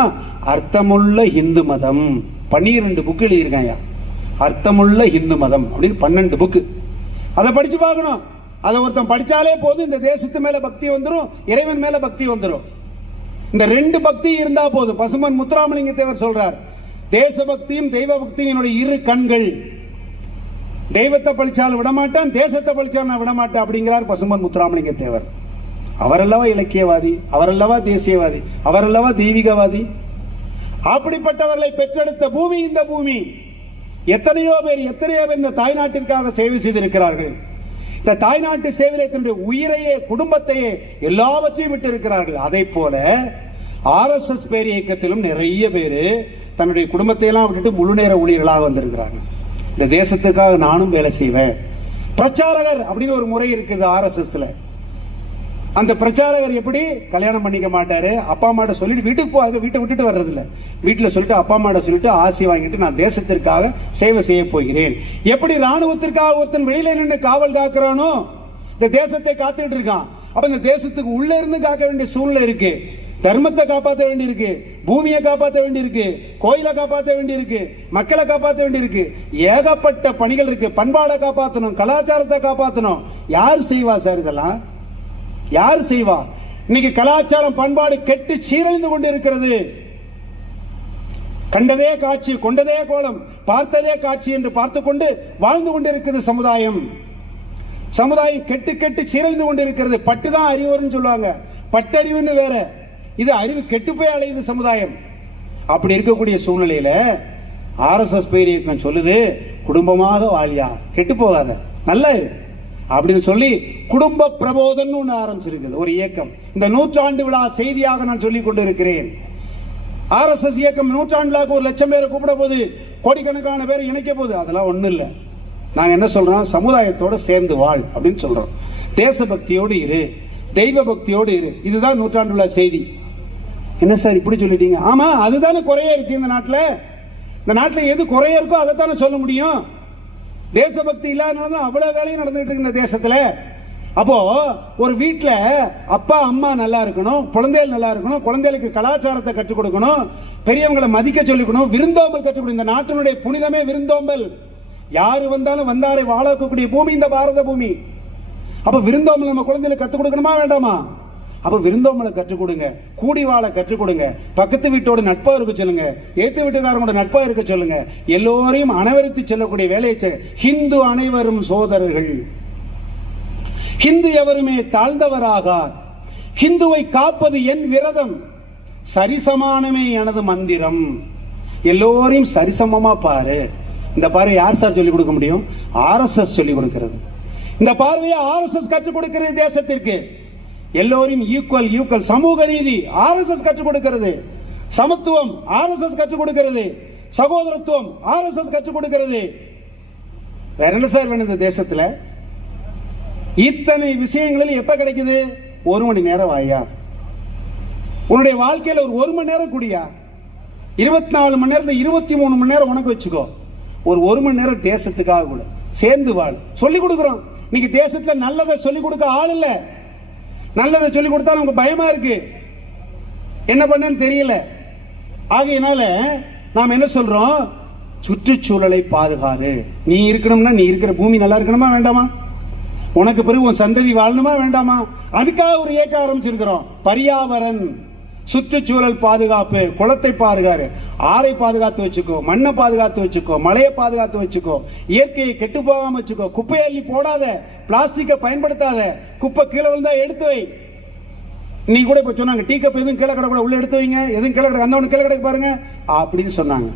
அர்த்தமுள்ள இந்து மதம். 12 புக்கு எழுதியிருக்காங்க. அர்த்தமுள்ள இந்து மதம் அப்படின்னு 12 புக்கு. அதை படிச்சு பார்க்கணும். அதை ஒருத்தன் படிச்சாலே போதும், இந்த தேசத்து மேல பக்தி வந்துடும், இறைவன் மேல பக்தி வந்துடும். இந்த 2 பக்தி இருந்தா போதும். பசும்பொன் முத்துராமலிங்க தேவர் சொல்றார், தேசபக்தியும் தெய்வ பக்தியும் என்னுடைய 2 கண்கள். தெய்வத்தை பழிச்சாலும் விடமாட்டான், தேசத்தை பழிச்சாலும் நான் விடமாட்டேன் அப்படிங்கிறார் பசும்பொன் முத்துராமலிங்க தேவர். அவரல்லவா இலக்கியவாதி, அவரல்லவா தேசியவாதி, அவரல்லவா தெய்வீகவாதி. அப்படிப்பட்டவர்களை பெற்றெடுத்த பூமி இந்த பூமி. எத்தனையோ பேர் இந்த தாய்நாட்டிற்காக சேவை செய்திருக்கிறார்கள். இந்த தாய்நாட்டு சேவையை தன்னுடைய உயிரையே, குடும்பத்தையே, எல்லாவற்றையும் விட்டு இருக்கிறார்கள். அதை போல RSS பேர் இயக்கத்திலும் நிறைய பேர் தன்னுடைய குடும்பத்தை எல்லாம் விட்டுட்டு முழு நேர ஊழியர்களாக வந்திருக்கிறாங்க. இந்த தேசத்துக்காக நானும் வேலை செய்வேன். பிரச்சாரகர் அப்படின்னு ஒரு முறை இருக்குது RSSல. அந்த பிரச்சாரகர் எப்படி கல்யாணம் பண்ணிக்க மாட்டாரு, அப்பா அம்மாட்ட சொல்லிட்டு வீட்டுக்கு போவாங்க, வீட்டை விட்டுட்டு வர்றது இல்லை. வீட்டில் சொல்லிட்டு அப்பா அம்மாட்ட சொல்லிட்டு ஆசி வாங்கிட்டு நான் தேசத்திற்காக சேவை செய்ய போகிறேன். எப்படி ராணுவத்திற்காக ஒருத்தன் வெளியில நின்று காவல் காக்குறானோ இந்த தேசத்தை காத்துட்டு இருக்கான். அப்ப இந்த தேசத்துக்கு உள்ள இருந்து காக்க வேண்டிய சூழ்நிலை இருக்கு. தர்மத்தை காப்பாற்ற வேண்டி இருக்கு, பூமியை காப்பாற்ற வேண்டி இருக்கு, கோயிலை காப்பாற்ற வேண்டி இருக்கு, மக்களை காப்பாற்ற வேண்டி இருக்கு. ஏகப்பட்ட பணிகள் இருக்கு. பண்பாடை காப்பாற்றணும், கலாச்சாரத்தை காப்பாற்றணும். யார் செய்வா சார் இதெல்லாம்? யார் செய்வா? இன்னைக்கு கலாச்சாரம் பண்பாடு கெட்டு சீரழிந்து கொண்டு இருக்கிறது. கண்டதே காட்சி, கொண்டதே கோலம், பார்த்ததே காட்சி என்று பார்த்து கொண்டு வாழ்ந்து கொண்டிருக்கிறது சமுதாயம். சமுதாயம் கெட்டு கெட்டு சீரழிந்து கொண்டு இருக்கிறது. பட்டுதான் அறிவுன்னு சொல்லுவாங்க, பட்டறிவுன்னு வேற. இது அறிவு கெட்டு போய் அலையுது சமுதாயம். அப்படி இருக்கக்கூடிய சூழ்நிலையில RSS பேர் இயக்கம் சொல்லுது, குடும்பமாக வாழியா, கெட்டு போகாத, நல்லா இரு அப்படின்னு சொல்லி குடும்ப பிரபோதன் ஒன்று ஆரம்பிச்சிருக்குது ஒரு இயக்கம். இந்த 100ஆண்டு விழா செய்தியாக நான் சொல்லிக் கொண்டு இருக்கிறேன். RSS இயக்கம் 100ஆண்டு விழாக்கு 1,00,000 பேரை கூப்பிட போது, கோடிக்கணக்கான பேர் இணைக்க போகுது. அதெல்லாம் ஒன்றும் இல்லை. நாங்கள் என்ன சொல்றோம்? சமுதாயத்தோட சேர்ந்து வாழ் அப்படின்னு சொல்றோம். தேசபக்தியோடு இரு, தெய்வ பக்தியோடு இரு. இதுதான் 100ஆண்டு விழா செய்தி. என்ன சார் இப்படி சொல்லிட்டீங்க? ஆமா, அதுதானே குறைய இருக்கு இந்த நாட்டில். இந்த நாட்டில் எது குறைய இருக்கோ அதை தானே சொல்ல முடியும். தேசபக்தி இல்லாதனால அவ்வளவு வேலையும் நடந்துட்டு இருக்கு இந்த தேசத்துல. அப்போ ஒரு வீட்டுல அப்பா அம்மா நல்லா இருக்கணும், குழந்தைகள் நல்லா இருக்கணும், குழந்தைகளுக்கு கலாச்சாரத்தை கற்றுக் கொடுக்கணும், பெரியவங்களை மதிக்க சொல்லிக்கணும், விருந்தோம்பல் கற்றுக் கொடுக்கணும். இந்த நாட்டினுடைய புனிதமே விருந்தோம்பல். யாரு வந்தாலும் வந்தாரை வாழ வைக்கக்கூடிய பூமி இந்த பாரத பூமி. அப்ப விருந்தோம்பல் நம்ம குழந்தைகளுக்கு கற்றுக் கொடுக்கணுமா வேண்டாமா? அப்ப விருந்தோம்பலை கற்றுக் கொடுங்க, கூடி வாழ கற்றுக் கொடுங்க, பக்கத்து வீட்டோட நட்பா இருக்க சொல்லுங்க, ஏத்து வீட்டுக்காரங்களோட நட்பா இருக்க சொல்லுங்க. எல்லோரையும் அனைவரித்து செல்லக்கூடிய வேலையை. ஹிந்து அனைவரும் சோதரர்கள், ஹிந்து எவருமே தாழ்ந்தவராகார், ஹிந்துவை காப்பது என் விரதம், சரிசமானமே எனது மந்திரம். எல்லோரையும் சரிசமமா பாரு. இந்த பார்வை யார் சார் சொல்லிக் கொடுக்க முடியும்? RSS சொல்லிக் கொடுக்கிறது. இந்த பார்வையை RSS கற்றுக் கொடுக்கிறது தேசத்திற்கு. எல்லோரும் ஈக்குவல் ஈக்குவல், சமூக நீதி RSS கற்றுக் கொடுக்கிறது, சமத்துவம் RSS கற்றுக் கொடுக்கிறது, சகோதரத்துவம் RSS கற்றுக் கொடுக்கிறது. வேற என்ன சார் வேணும் இந்த தேசத்துல? இத்தனை விஷயங்களில் எப்ப கிடைக்குது? 1 மணி நேரம் வாயா, உன்னுடைய வாழ்க்கையில ஒரு மணி நேரம் கூடியா, 24 மணி நேரத்துல 23 மணி நேரம் உனக்கு வச்சுக்கோ. ஒரு 1 மணி நேரம் தேசத்துக்காக கூட சேர்ந்து வாழ். சொல்லிக் கொடுக்கிறோம். இன்னைக்கு தேசத்துல நல்லதை சொல்லிக் கொடுக்க ஆள் இல்ல. நல்லதை சொல்லி கொடுத்தா நமக்கு பயமா இருக்கு, என்ன பண்ணன்னு தெரியல. ஆகையினால நாம் என்ன சொல்றோம், சுற்றுச்சூழலை பாதுகாரு. நீ இருக்கணும்னா நீ இருக்கிற பூமி நல்லா இருக்கணுமா வேண்டாமா? உனக்கு பிறகு உன் சந்ததி வாழணுமா வேண்டாமா? அதுக்காக ஒரு இயக்க ஆரம்பிச்சிருக்கிறோம். பரியாவரன், சுற்றுச்சூழல் பாதுகாப்பு. குளத்தை பாதுகாரு, ஆறை பாதுகாத்து வச்சுக்கோ, மண்ணை பாதுகாத்து வச்சுக்கோ, மழையை பாதுகாத்து வச்சுக்கோ, இயற்கையை கெட்டு போகாம வச்சுக்கோ, குப்பையை அள்ளி போடாத, பிளாஸ்டிக்கை பயன்படுத்தாத, குப்பை கீழே விழுந்தா எடுத்து வை. நீ கூட இப்ப சொன்னாங்க டீ கப் எதுவும் கீழே கிடக்கூட, உள்ள எடுத்து வைங்க, எதுவும் கீழே கிடக்கு, அந்த ஒன்று கீழே கிடக்கு பாருங்க அப்படின்னு சொன்னாங்க.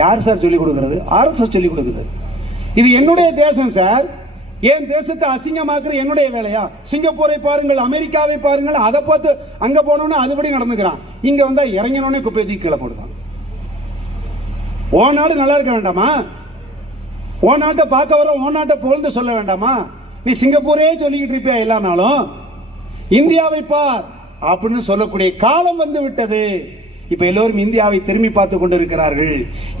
யார் சார் சொல்லிக் கொடுக்கிறது? RSS சொல்லிக் கொடுக்குறது. இது என்னுடைய தேசம் சார், ஏன் தேசத்தை அசிங்கமாக்குற என்னுடைய வேலையா? சிங்கப்பூரை பாருங்கள், அமெரிக்காவை பாருங்கள், அதை பார்த்து அங்க போனோன்னு அதுபடி நடந்துக்கிறான். இங்க வந்தா இறங்கினோடனே குப்பை தூக்கி கீழே போடுறான். ஓ நாடு நல்லா இருக்க வேண்டாமா? ஓ நாட்டை பார்க்க வர ஓ நாட்டை புகழ்ந்து சொல்ல வேண்டாமா? நீ சிங்கப்பூரே சொல்லிக்கிட்டு இருப்பியா எல்லா நாளும்? இந்தியாவை பார் அப்படின்னு சொல்லக்கூடிய காலம் வந்து விட்டது. இப்ப எல்லோரும் இந்தியாவை திரும்பி பார்த்து கொண்டிருக்கிறார்கள்.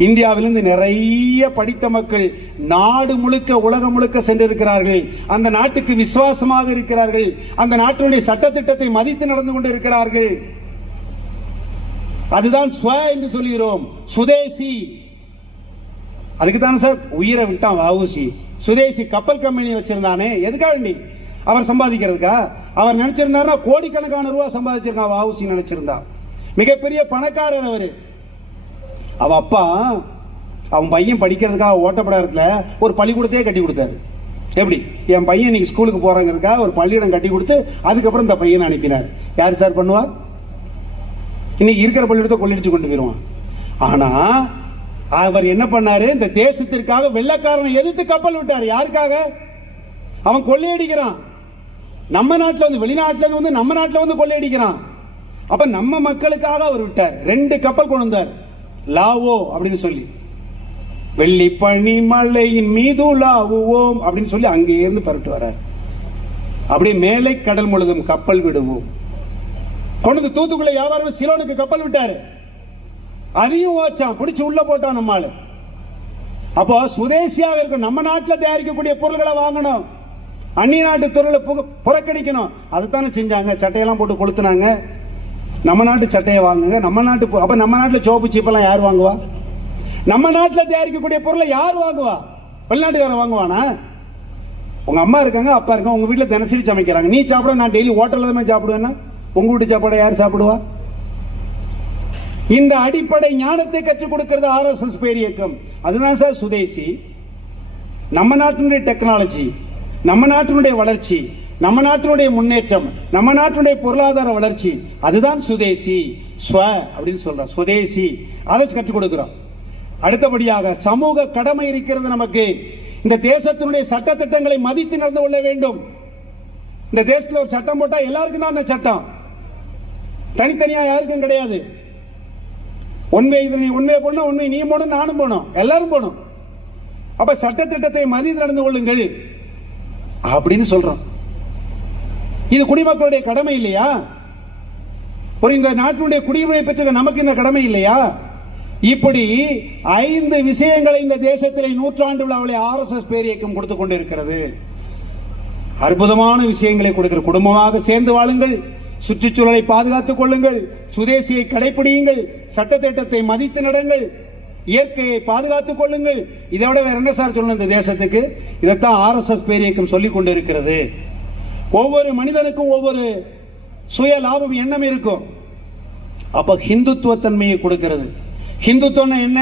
இந்தியாவிலிருந்து நிறைய படித்த மக்கள் நாடு முழுக்க, உலகம் முழுக்க சென்றிருக்கிறார்கள். அந்த நாட்டுக்கு விசுவாசமாக இருக்கிறார்கள். அந்த நாட்டினுடைய சட்டத்திட்டத்தை மதித்து நடந்து கொண்டிருக்கிறார்கள். அதுதான் ஸ்வ என்று சொல்கிறோம், சுதேசி. அதுக்கு தானே சார் உயிரை விட்டான் வஉசி. சுதேசி கப்பல் கம்பெனி வச்சிருந்தானே, எதுக்காக வேண்டி? அவர் சம்பாதிக்கிறதுக்கா? அவர் நினைச்சிருந்தாருன்னா கோடிக்கணக்கான ரூபாய் சம்பாதிச்சிருக்கான் வஉசி நினைச்சிருந்தா. மிகப்பெரிய பணக்காரர் அவரு. அவ அப்பா அவன் பையன் படிக்கிறதுக்காக ஓட்டப்படாரத்துல ஒரு பள்ளிக்கூடத்தையே கட்டி கொடுத்தாரு. எப்படி? என் பையன் இன்னைக்கு ஸ்கூலுக்கு போறாங்கிறதுக்கா ஒரு பள்ளியிடம் கட்டி கொடுத்து அதுக்கப்புறம் இந்த பையனை அனுப்பினார். யார் சார் பண்ணுவார்? இன்னைக்கு இருக்கிற பள்ளியிடத்தை கொள்ளையடிச்சு கொண்டு போயிருவான். ஆனா அவர் என்ன பண்ணாரு? இந்த தேசத்திற்காக வெள்ளக்காரனை எதிர்த்து கப்பல் விட்டார். யாருக்காக? அவன் கொள்ளையடிக்கிறான். நம்ம நாட்டில் வந்து, வெளிநாட்டில் வந்து நம்ம நாட்டில் வந்து கொள்ளையடிக்கிறான். அப்ப நம்ம மக்களுக்காக அவர் விட்டார். 2 கப்பல் கொண்டு வந்தார், லாவோ அப்படின்னு சொல்லி, வெள்ளி பனி மலையின் மீது லாவுவோம் அப்படின்னு சொல்லி அங்கே இருந்து பரட்டு வர்றார். அப்படியே மேலை கடல் முழுதும் கப்பல் விடுவோம். கொண்டு தூத்துக்குள்ள வியாபாரம் சிலோனுக்கு கப்பல் விட்டாரு. அதையும் ஓச்சான், பிடிச்சு உள்ள போட்டான் நம்மால. அப்போ சுதேசியாக இருக்கும், நம்ம நாட்டில் தயாரிக்கக்கூடிய பொருள்களை வாங்கணும், அந்நிய நாட்டு பொருளை புறக்கணிக்கணும். அதைத்தானே செஞ்சாங்க. சட்டையெல்லாம் போட்டு கொளுத்துனாங்க. நம்ம நாட்டு சட்டையை வாங்குங்க, நம்ம நாட்டு. அப்ப நம்ம நாட்டில் சோப்பு சீப்பெல்லாம் யார் வாங்குவா? நம்ம நாட்டில் தயாரிக்கக்கூடிய பொருளை யார் வாங்குவா? வெளிநாட்டுக்காரன் வாங்குவானா? உங்க அம்மா இருக்காங்க, அப்பா இருக்காங்க, உங்க வீட்டில் தினசரி சமைக்கிறாங்க. நீ சாப்பிட, நான் டெய்லி ஹோட்டல்ல தான் சாப்பிடுவேன்னா உங்க வீட்டு சாப்பாடை யார் சாப்பிடுவா? இந்த அடிப்படை ஞானத்தை கற்றுக் கொடுக்கிறது RSS பேர் இயக்கம். அதுதான் சார் சுதேசி. நம்ம நாட்டினுடைய டெக்னாலஜி, நம்ம நாட்டினுடைய வளர்ச்சி, நம்ம நாட்டினுடைய முன்னேற்றம், நம்ம நாட்டினுடைய பொருளாதார வளர்ச்சி, அதுதான் சுதேசி. ஸ்வ அப்படின்னு சொல்றோம், சுதேசி. அதை கற்றுக் கொடுக்கிறோம். அடுத்தபடியாக சமூக கடமை இருக்கிறது நமக்கு. இந்த தேசத்தினுடைய சட்ட திட்டங்களை மதித்து நடந்து கொள்ள வேண்டும். இந்த தேசத்தில் ஒரு சட்டம் போட்டா எல்லாருக்கும் தான் அந்த சட்டம், தனித்தனியா யாருக்கும் கிடையாது. ஒன்வே இது நீ ஒன்வே போடணும், ஒன்வே நீ போடணும், நானும் போனோம், எல்லாரும் போனோம். அப்ப சட்ட திட்டத்தை மதித்து நடந்து கொள்ளுங்கள் அப்படின்னு சொல்றோம். இது குடிமக்களுடைய கடமை இல்லையா? ஒரு இந்த நாட்டினுடைய குடியுரிமை பெற்ற நமக்கு இந்த கடமை இல்லையா? இப்படி 5 விஷயங்களை இந்த தேசத்தில் நூற்றாண்டு விழாவிலே RSS பேர் இயக்கம் கொடுத்து கொண்டிருக்கிறது. அற்புதமான விஷயங்களை கொடுக்கிற. குடும்பமாக சேர்ந்து வாழுங்கள், சுற்றுச்சூழலை பாதுகாத்துக் கொள்ளுங்கள், சுதேசியை கடைபிடியுங்கள், சட்டத்திட்டத்தை மதித்து நடங்கள், இயற்கையை பாதுகாத்துக் கொள்ளுங்கள். இதை விட வேற என்ன சார் சொல்லணும் இந்த தேசத்துக்கு? இதைத்தான் RSS பேர் இயக்கம் சொல்லிக் கொண்டிருக்கிறது. ஒவ்வொரு மனிதனுக்கும் ஒவ்வொரு சுய லாபம் எண்ணம் இருக்கும். அப்ப ஹிந்துத்துவ தன்மையை கொடுக்கிறது. ஹிந்துத்துவம் என்ன?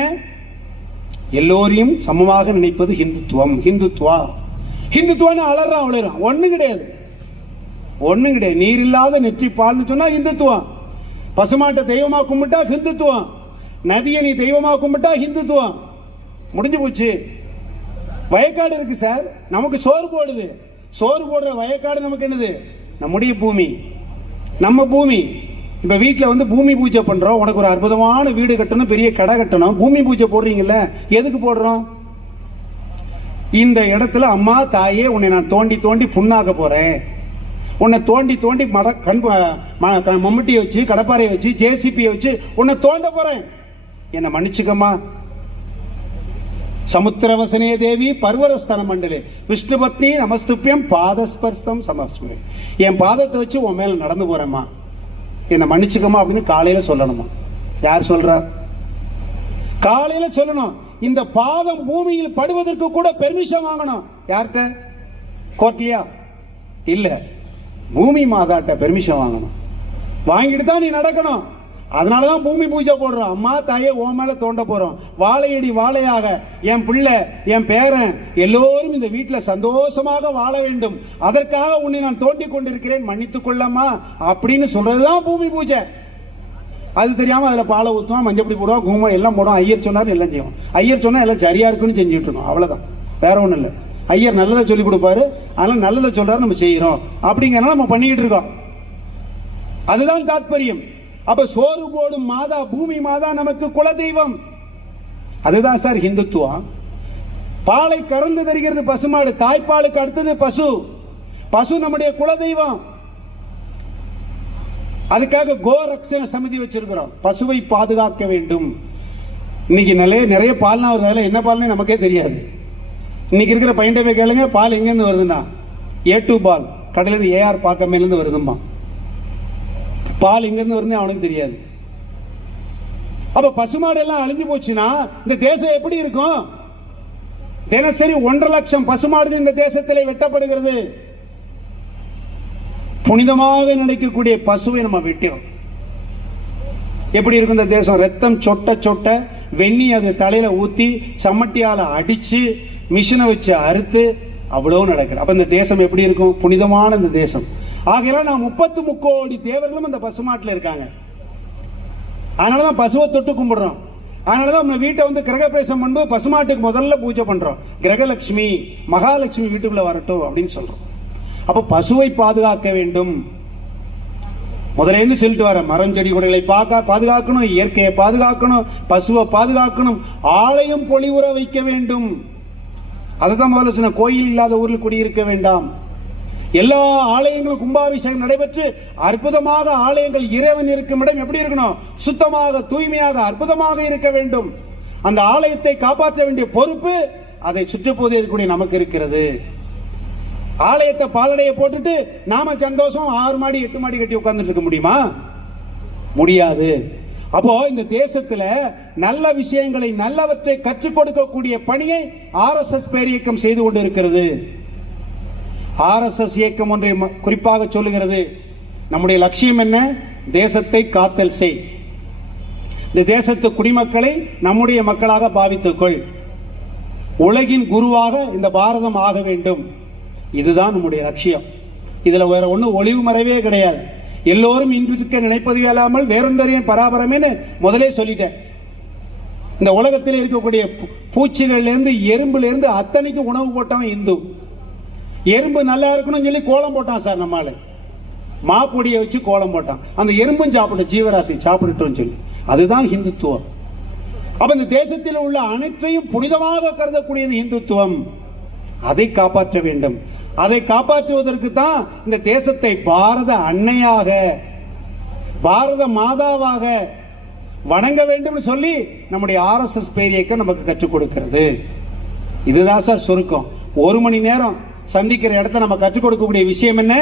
எல்லோரையும் சமமாக நினைப்பது ஹிந்துத்துவம். ஹிந்துத்துவா ஹிந்துத்துவம் அலறான் அவ்வளவுதான். ஒண்ணும் கிடையாது, ஒண்ணும் கிடையாது. நீர் இல்லாத நெற்றி பால்னு சொன்னா ஹிந்துத்துவம். பசுமாட்டை தெய்வமா கும்பிட்டா ஹிந்துத்துவம். நதியை நீ தெய்வமா கும்பிட்டா ஹிந்துத்துவம். முடிஞ்சு போச்சு. வயக்காடு இருக்கு சார், நமக்கு சோறு போடுது. சோறு போடுற வயக்காடு நமக்கு என்னது? நம்முடைய பூமி, நம்ம பூமி. இப்ப வீட்டில் வந்து பூமி பூஜை பண்றோம். உனக்கு ஒரு அற்புதமான வீடு கட்டணும், பெரிய கடை கட்டணும், பூமி பூஜை போடுறீங்கல்ல, எதுக்கு போடுறோம்? இந்த இடத்துல அம்மா தாயே உன்னை நான் தோண்டி தோண்டி புண்ணாக்க போறேன், உன்னை தோண்டி தோண்டி மம்முட்டியை வச்சு, கடப்பாறையை வச்சு, ஜேசிபியை வச்சு உன்னை தோண்ட போறேன், என்னை மன்னிச்சுக்கம்மா. சமுத்திரவசனே தேவி பர்வரஸ்தன மண்டலே விஷ்ணுபத்னி நமஸ்துப்பியம் பாதஸ்பர்ஸ்தம் சமஸ்மே. என் பாதத்தை வச்சு உன் மேல நடந்து போறேம்மா, என்னை மன்னிச்சுக்கமா அப்படின்னு காலையில சொல்லணுமா? யார் சொல்றா? காலையில சொல்லணும். இந்த பாதம் பூமியில் படுவதற்கு கூட பெர்மிஷன் வாங்கணும். யார்கிட்ட? கோர்ட்லியா? இல்ல, பூமி மாதாட்ட பெர்மிஷன் வாங்கணும். வாங்கிட்டு தான் நீ நடக்கணும். அதனாலதான் பூமி பூஜை போடுறோம். அம்மா தாயே உன் மேல தோண்ட போறோம். வாழையடி வாழையாக என் பிள்ளை என் பேரன் எல்லோரும் இந்த வீட்டில் சந்தோஷமாக வாழ வேண்டும், அதற்காக உன்னை நான் தோண்டி கொண்டிருக்கிறேன், மன்னித்துக் கொள்ளம்மா அப்படின்னு சொல்றதுதான் பூமி பூஜை. அது தெரியாம அதுல பாலை ஊற்றுவான், மஞ்சப்படி போடுவான், குங்குமம் எல்லாம் போடுவோம். ஐயர் சொன்னார் எல்லாம் செய்வோம். ஐயர் சொன்னா எல்லாம் சரியா இருக்குன்னு செஞ்சுட்டு இருக்கோம். அவ்வளவுதான், வேற ஒண்ணும் இல்லை. ஐயர் நல்லதை சொல்லி கொடுப்பாரு, அதனால நல்லதை சொல்றாரு, நம்ம செய்யறோம் அப்படிங்கறத நம்ம பண்ணிக்கிட்டு இருக்கோம். அதுதான் தாத்பரியம். அப்ப சோறு போடும் மாதா பூமி மாதா நமக்கு குலதெய்வம். அதுதான் சார் ஹிந்துத்துவம். பாலை கறந்து தருகிறது பசுமாடு, தாய்ப்பாலுக்கு அடுத்தது பசு. பசு நம்முடைய குலதெய்வம். அதுக்காக கோரக்ஷண சமிதி வச்சிருக்கிறோம். பசுவை பாதுகாக்க வேண்டும். இன்னைக்கு நிறைய பால்னா வருது, என்ன பால்னு நமக்கே தெரியாது. இன்னைக்கு இருக்கிற பையன்ட போய் கேளுங்க, பால் எங்கேருந்து வருதுன்னா A2 பால் கடையிலேருந்து AR பாக்கமேலேருந்து வருதுமா. பால் எங்கேருந்து வருதுன்னு அவனுக்கு தெரியாது. அப்ப பசுமாடு எல்லாம் அழிஞ்சு போச்சுன்னா இந்த தேசம் எப்படி இருக்கும்? தினசரி 1.5 லட்சம் பசுமாடு இந்த தேசத்திலே வெட்டப்படுகிறது. புனிதமாக நினைக்கக்கூடிய பசுவை நம்ம வெட்டிடும். எப்படி இருக்கும் இந்த தேசம்? ரத்தம் சொட்ட சொட்ட வெண்ணி அது தலையில ஊத்தி சம்மட்டியால அடிச்சு மிஷினை வச்சு அறுத்து அவ்வளவு நடக்குது. அப்ப இந்த தேசம் எப்படி இருக்கும்? புனிதமான இந்த தேசம். ஆகையால நான் 33 கோடி தேவர்களும் இந்த பசுமாட்டில் இருக்காங்க. அதனாலதான் பசுவை தொட்டு கும்பிடுறோம். அதனாலதான் நம்ம வீட்டை வந்து கிரகப்பிரவேசம் பண்ணும்போது பசுமாட்டுக்கு முதல்ல பூஜை பண்றோம். கிரகலட்சுமி மகாலட்சுமி வீட்டுக்குள்ள வரட்டும் அப்படின்னு சொல்றோம். அப்ப பசுவை பாதுகாக்க வேண்டும். முதல்ல இருந்து சொல்லிட்டு வர மரம் செடி கொடைகளை பாதுகாக்கணும், இயற்கையை பாதுகாக்கணும், பசுவை பாதுகாக்கணும், ஆலயம் பொலிவுற வைக்க வேண்டும். அதுதான் முதல்ல சொன்ன, கோயில் இல்லாத ஊரில் குடியிருக்க வேண்டாம். எல்லா ஆலயங்களும் கும்பாபிஷேகம் நடைபெற்று அற்புதமாக ஆலயங்கள் இறைவன் இருக்கும் இடம் எப்படி இருக்கணும்? சுத்தமாக தூய்மையாக அற்புதமாக இருக்க வேண்டும். அந்த ஆலயத்தை காப்பாற்ற வேண்டிய பொறுப்பு அதை சுற்றுப்போது இருக்கக்கூடிய நமக்கு இருக்கிறது. ஆலயத்தை பாலடைய போட்டுட்டு நாம சந்தோஷம் 6 மாடி 8 மாடி கட்டி உட்கார்ந்துட்டு இருக்க முடியுமா? முடியாது. அப்போ இந்த தேசத்துல நல்ல விஷயங்களை நல்லவற்றை கற்றுக் கொடுக்கக்கூடிய பணியை RSS பேரியக்கம் செய்து கொண்டு இருக்கிறது. RSS இயக்கம் ஒன்றை குறிப்பாக சொல்லுகிறது. நம்முடைய லட்சியம் என்ன? தேசத்தை காத்தல் செய். இந்த தேசத்து குடிமக்களை நம்முடைய மக்களாக பாவித்துக்கொள். உலகின் குருவாக இந்த பாரதம் ஆக வேண்டும். இதுதான் நம்முடைய லட்சியம். இதுல வேற ஒன்றும் ஒளிவு மறைவே கிடையாது. எல்லோரும் இன்றுக்க நினைப்பது இல்லாமல் வேறொன்றறியும் பராபரமேன்னு முதலே சொல்லிட்டேன். இந்த உலகத்தில் இருக்கக்கூடிய பூச்சிகள்ல இருந்து எறும்புல இருந்து அத்தனைக்கு உணவு போட்டவன் இந்து. எறும்பு நல்லா இருக்கணும்னு சொல்லி கோலம் போட்டான் சார். நம்மால மாப்பொடியை வச்சு கோலம் போட்டான். அந்த எறும்பும் சாப்பிட்ட ஜீவராசி சாப்பிட்டுட்டோம் சொல்லி. அதுதான் ஹிந்துத்துவம். அப்ப இந்த தேசத்தில் உள்ள அனைத்தையும் புனிதமாக கருதக்கூடியது இந்துத்துவம். அதை காப்பாற்ற வேண்டும். அதை காப்பாற்றுவதற்கு தான் இந்த தேசத்தை பாரத அன்னையாக பாரத மாதாவாக வணங்க வேண்டும் சொல்லி நம்முடைய RSS பேரியக்கம் நமக்கு கற்றுக் கொடுக்கிறது. இதுதான் சார் சுருக்கம். 1 மணி நேரம் சந்திக்கிற இடத்த நம்ம கற்றுக் கொடுக்கக்கூடிய விஷயம் என்ன?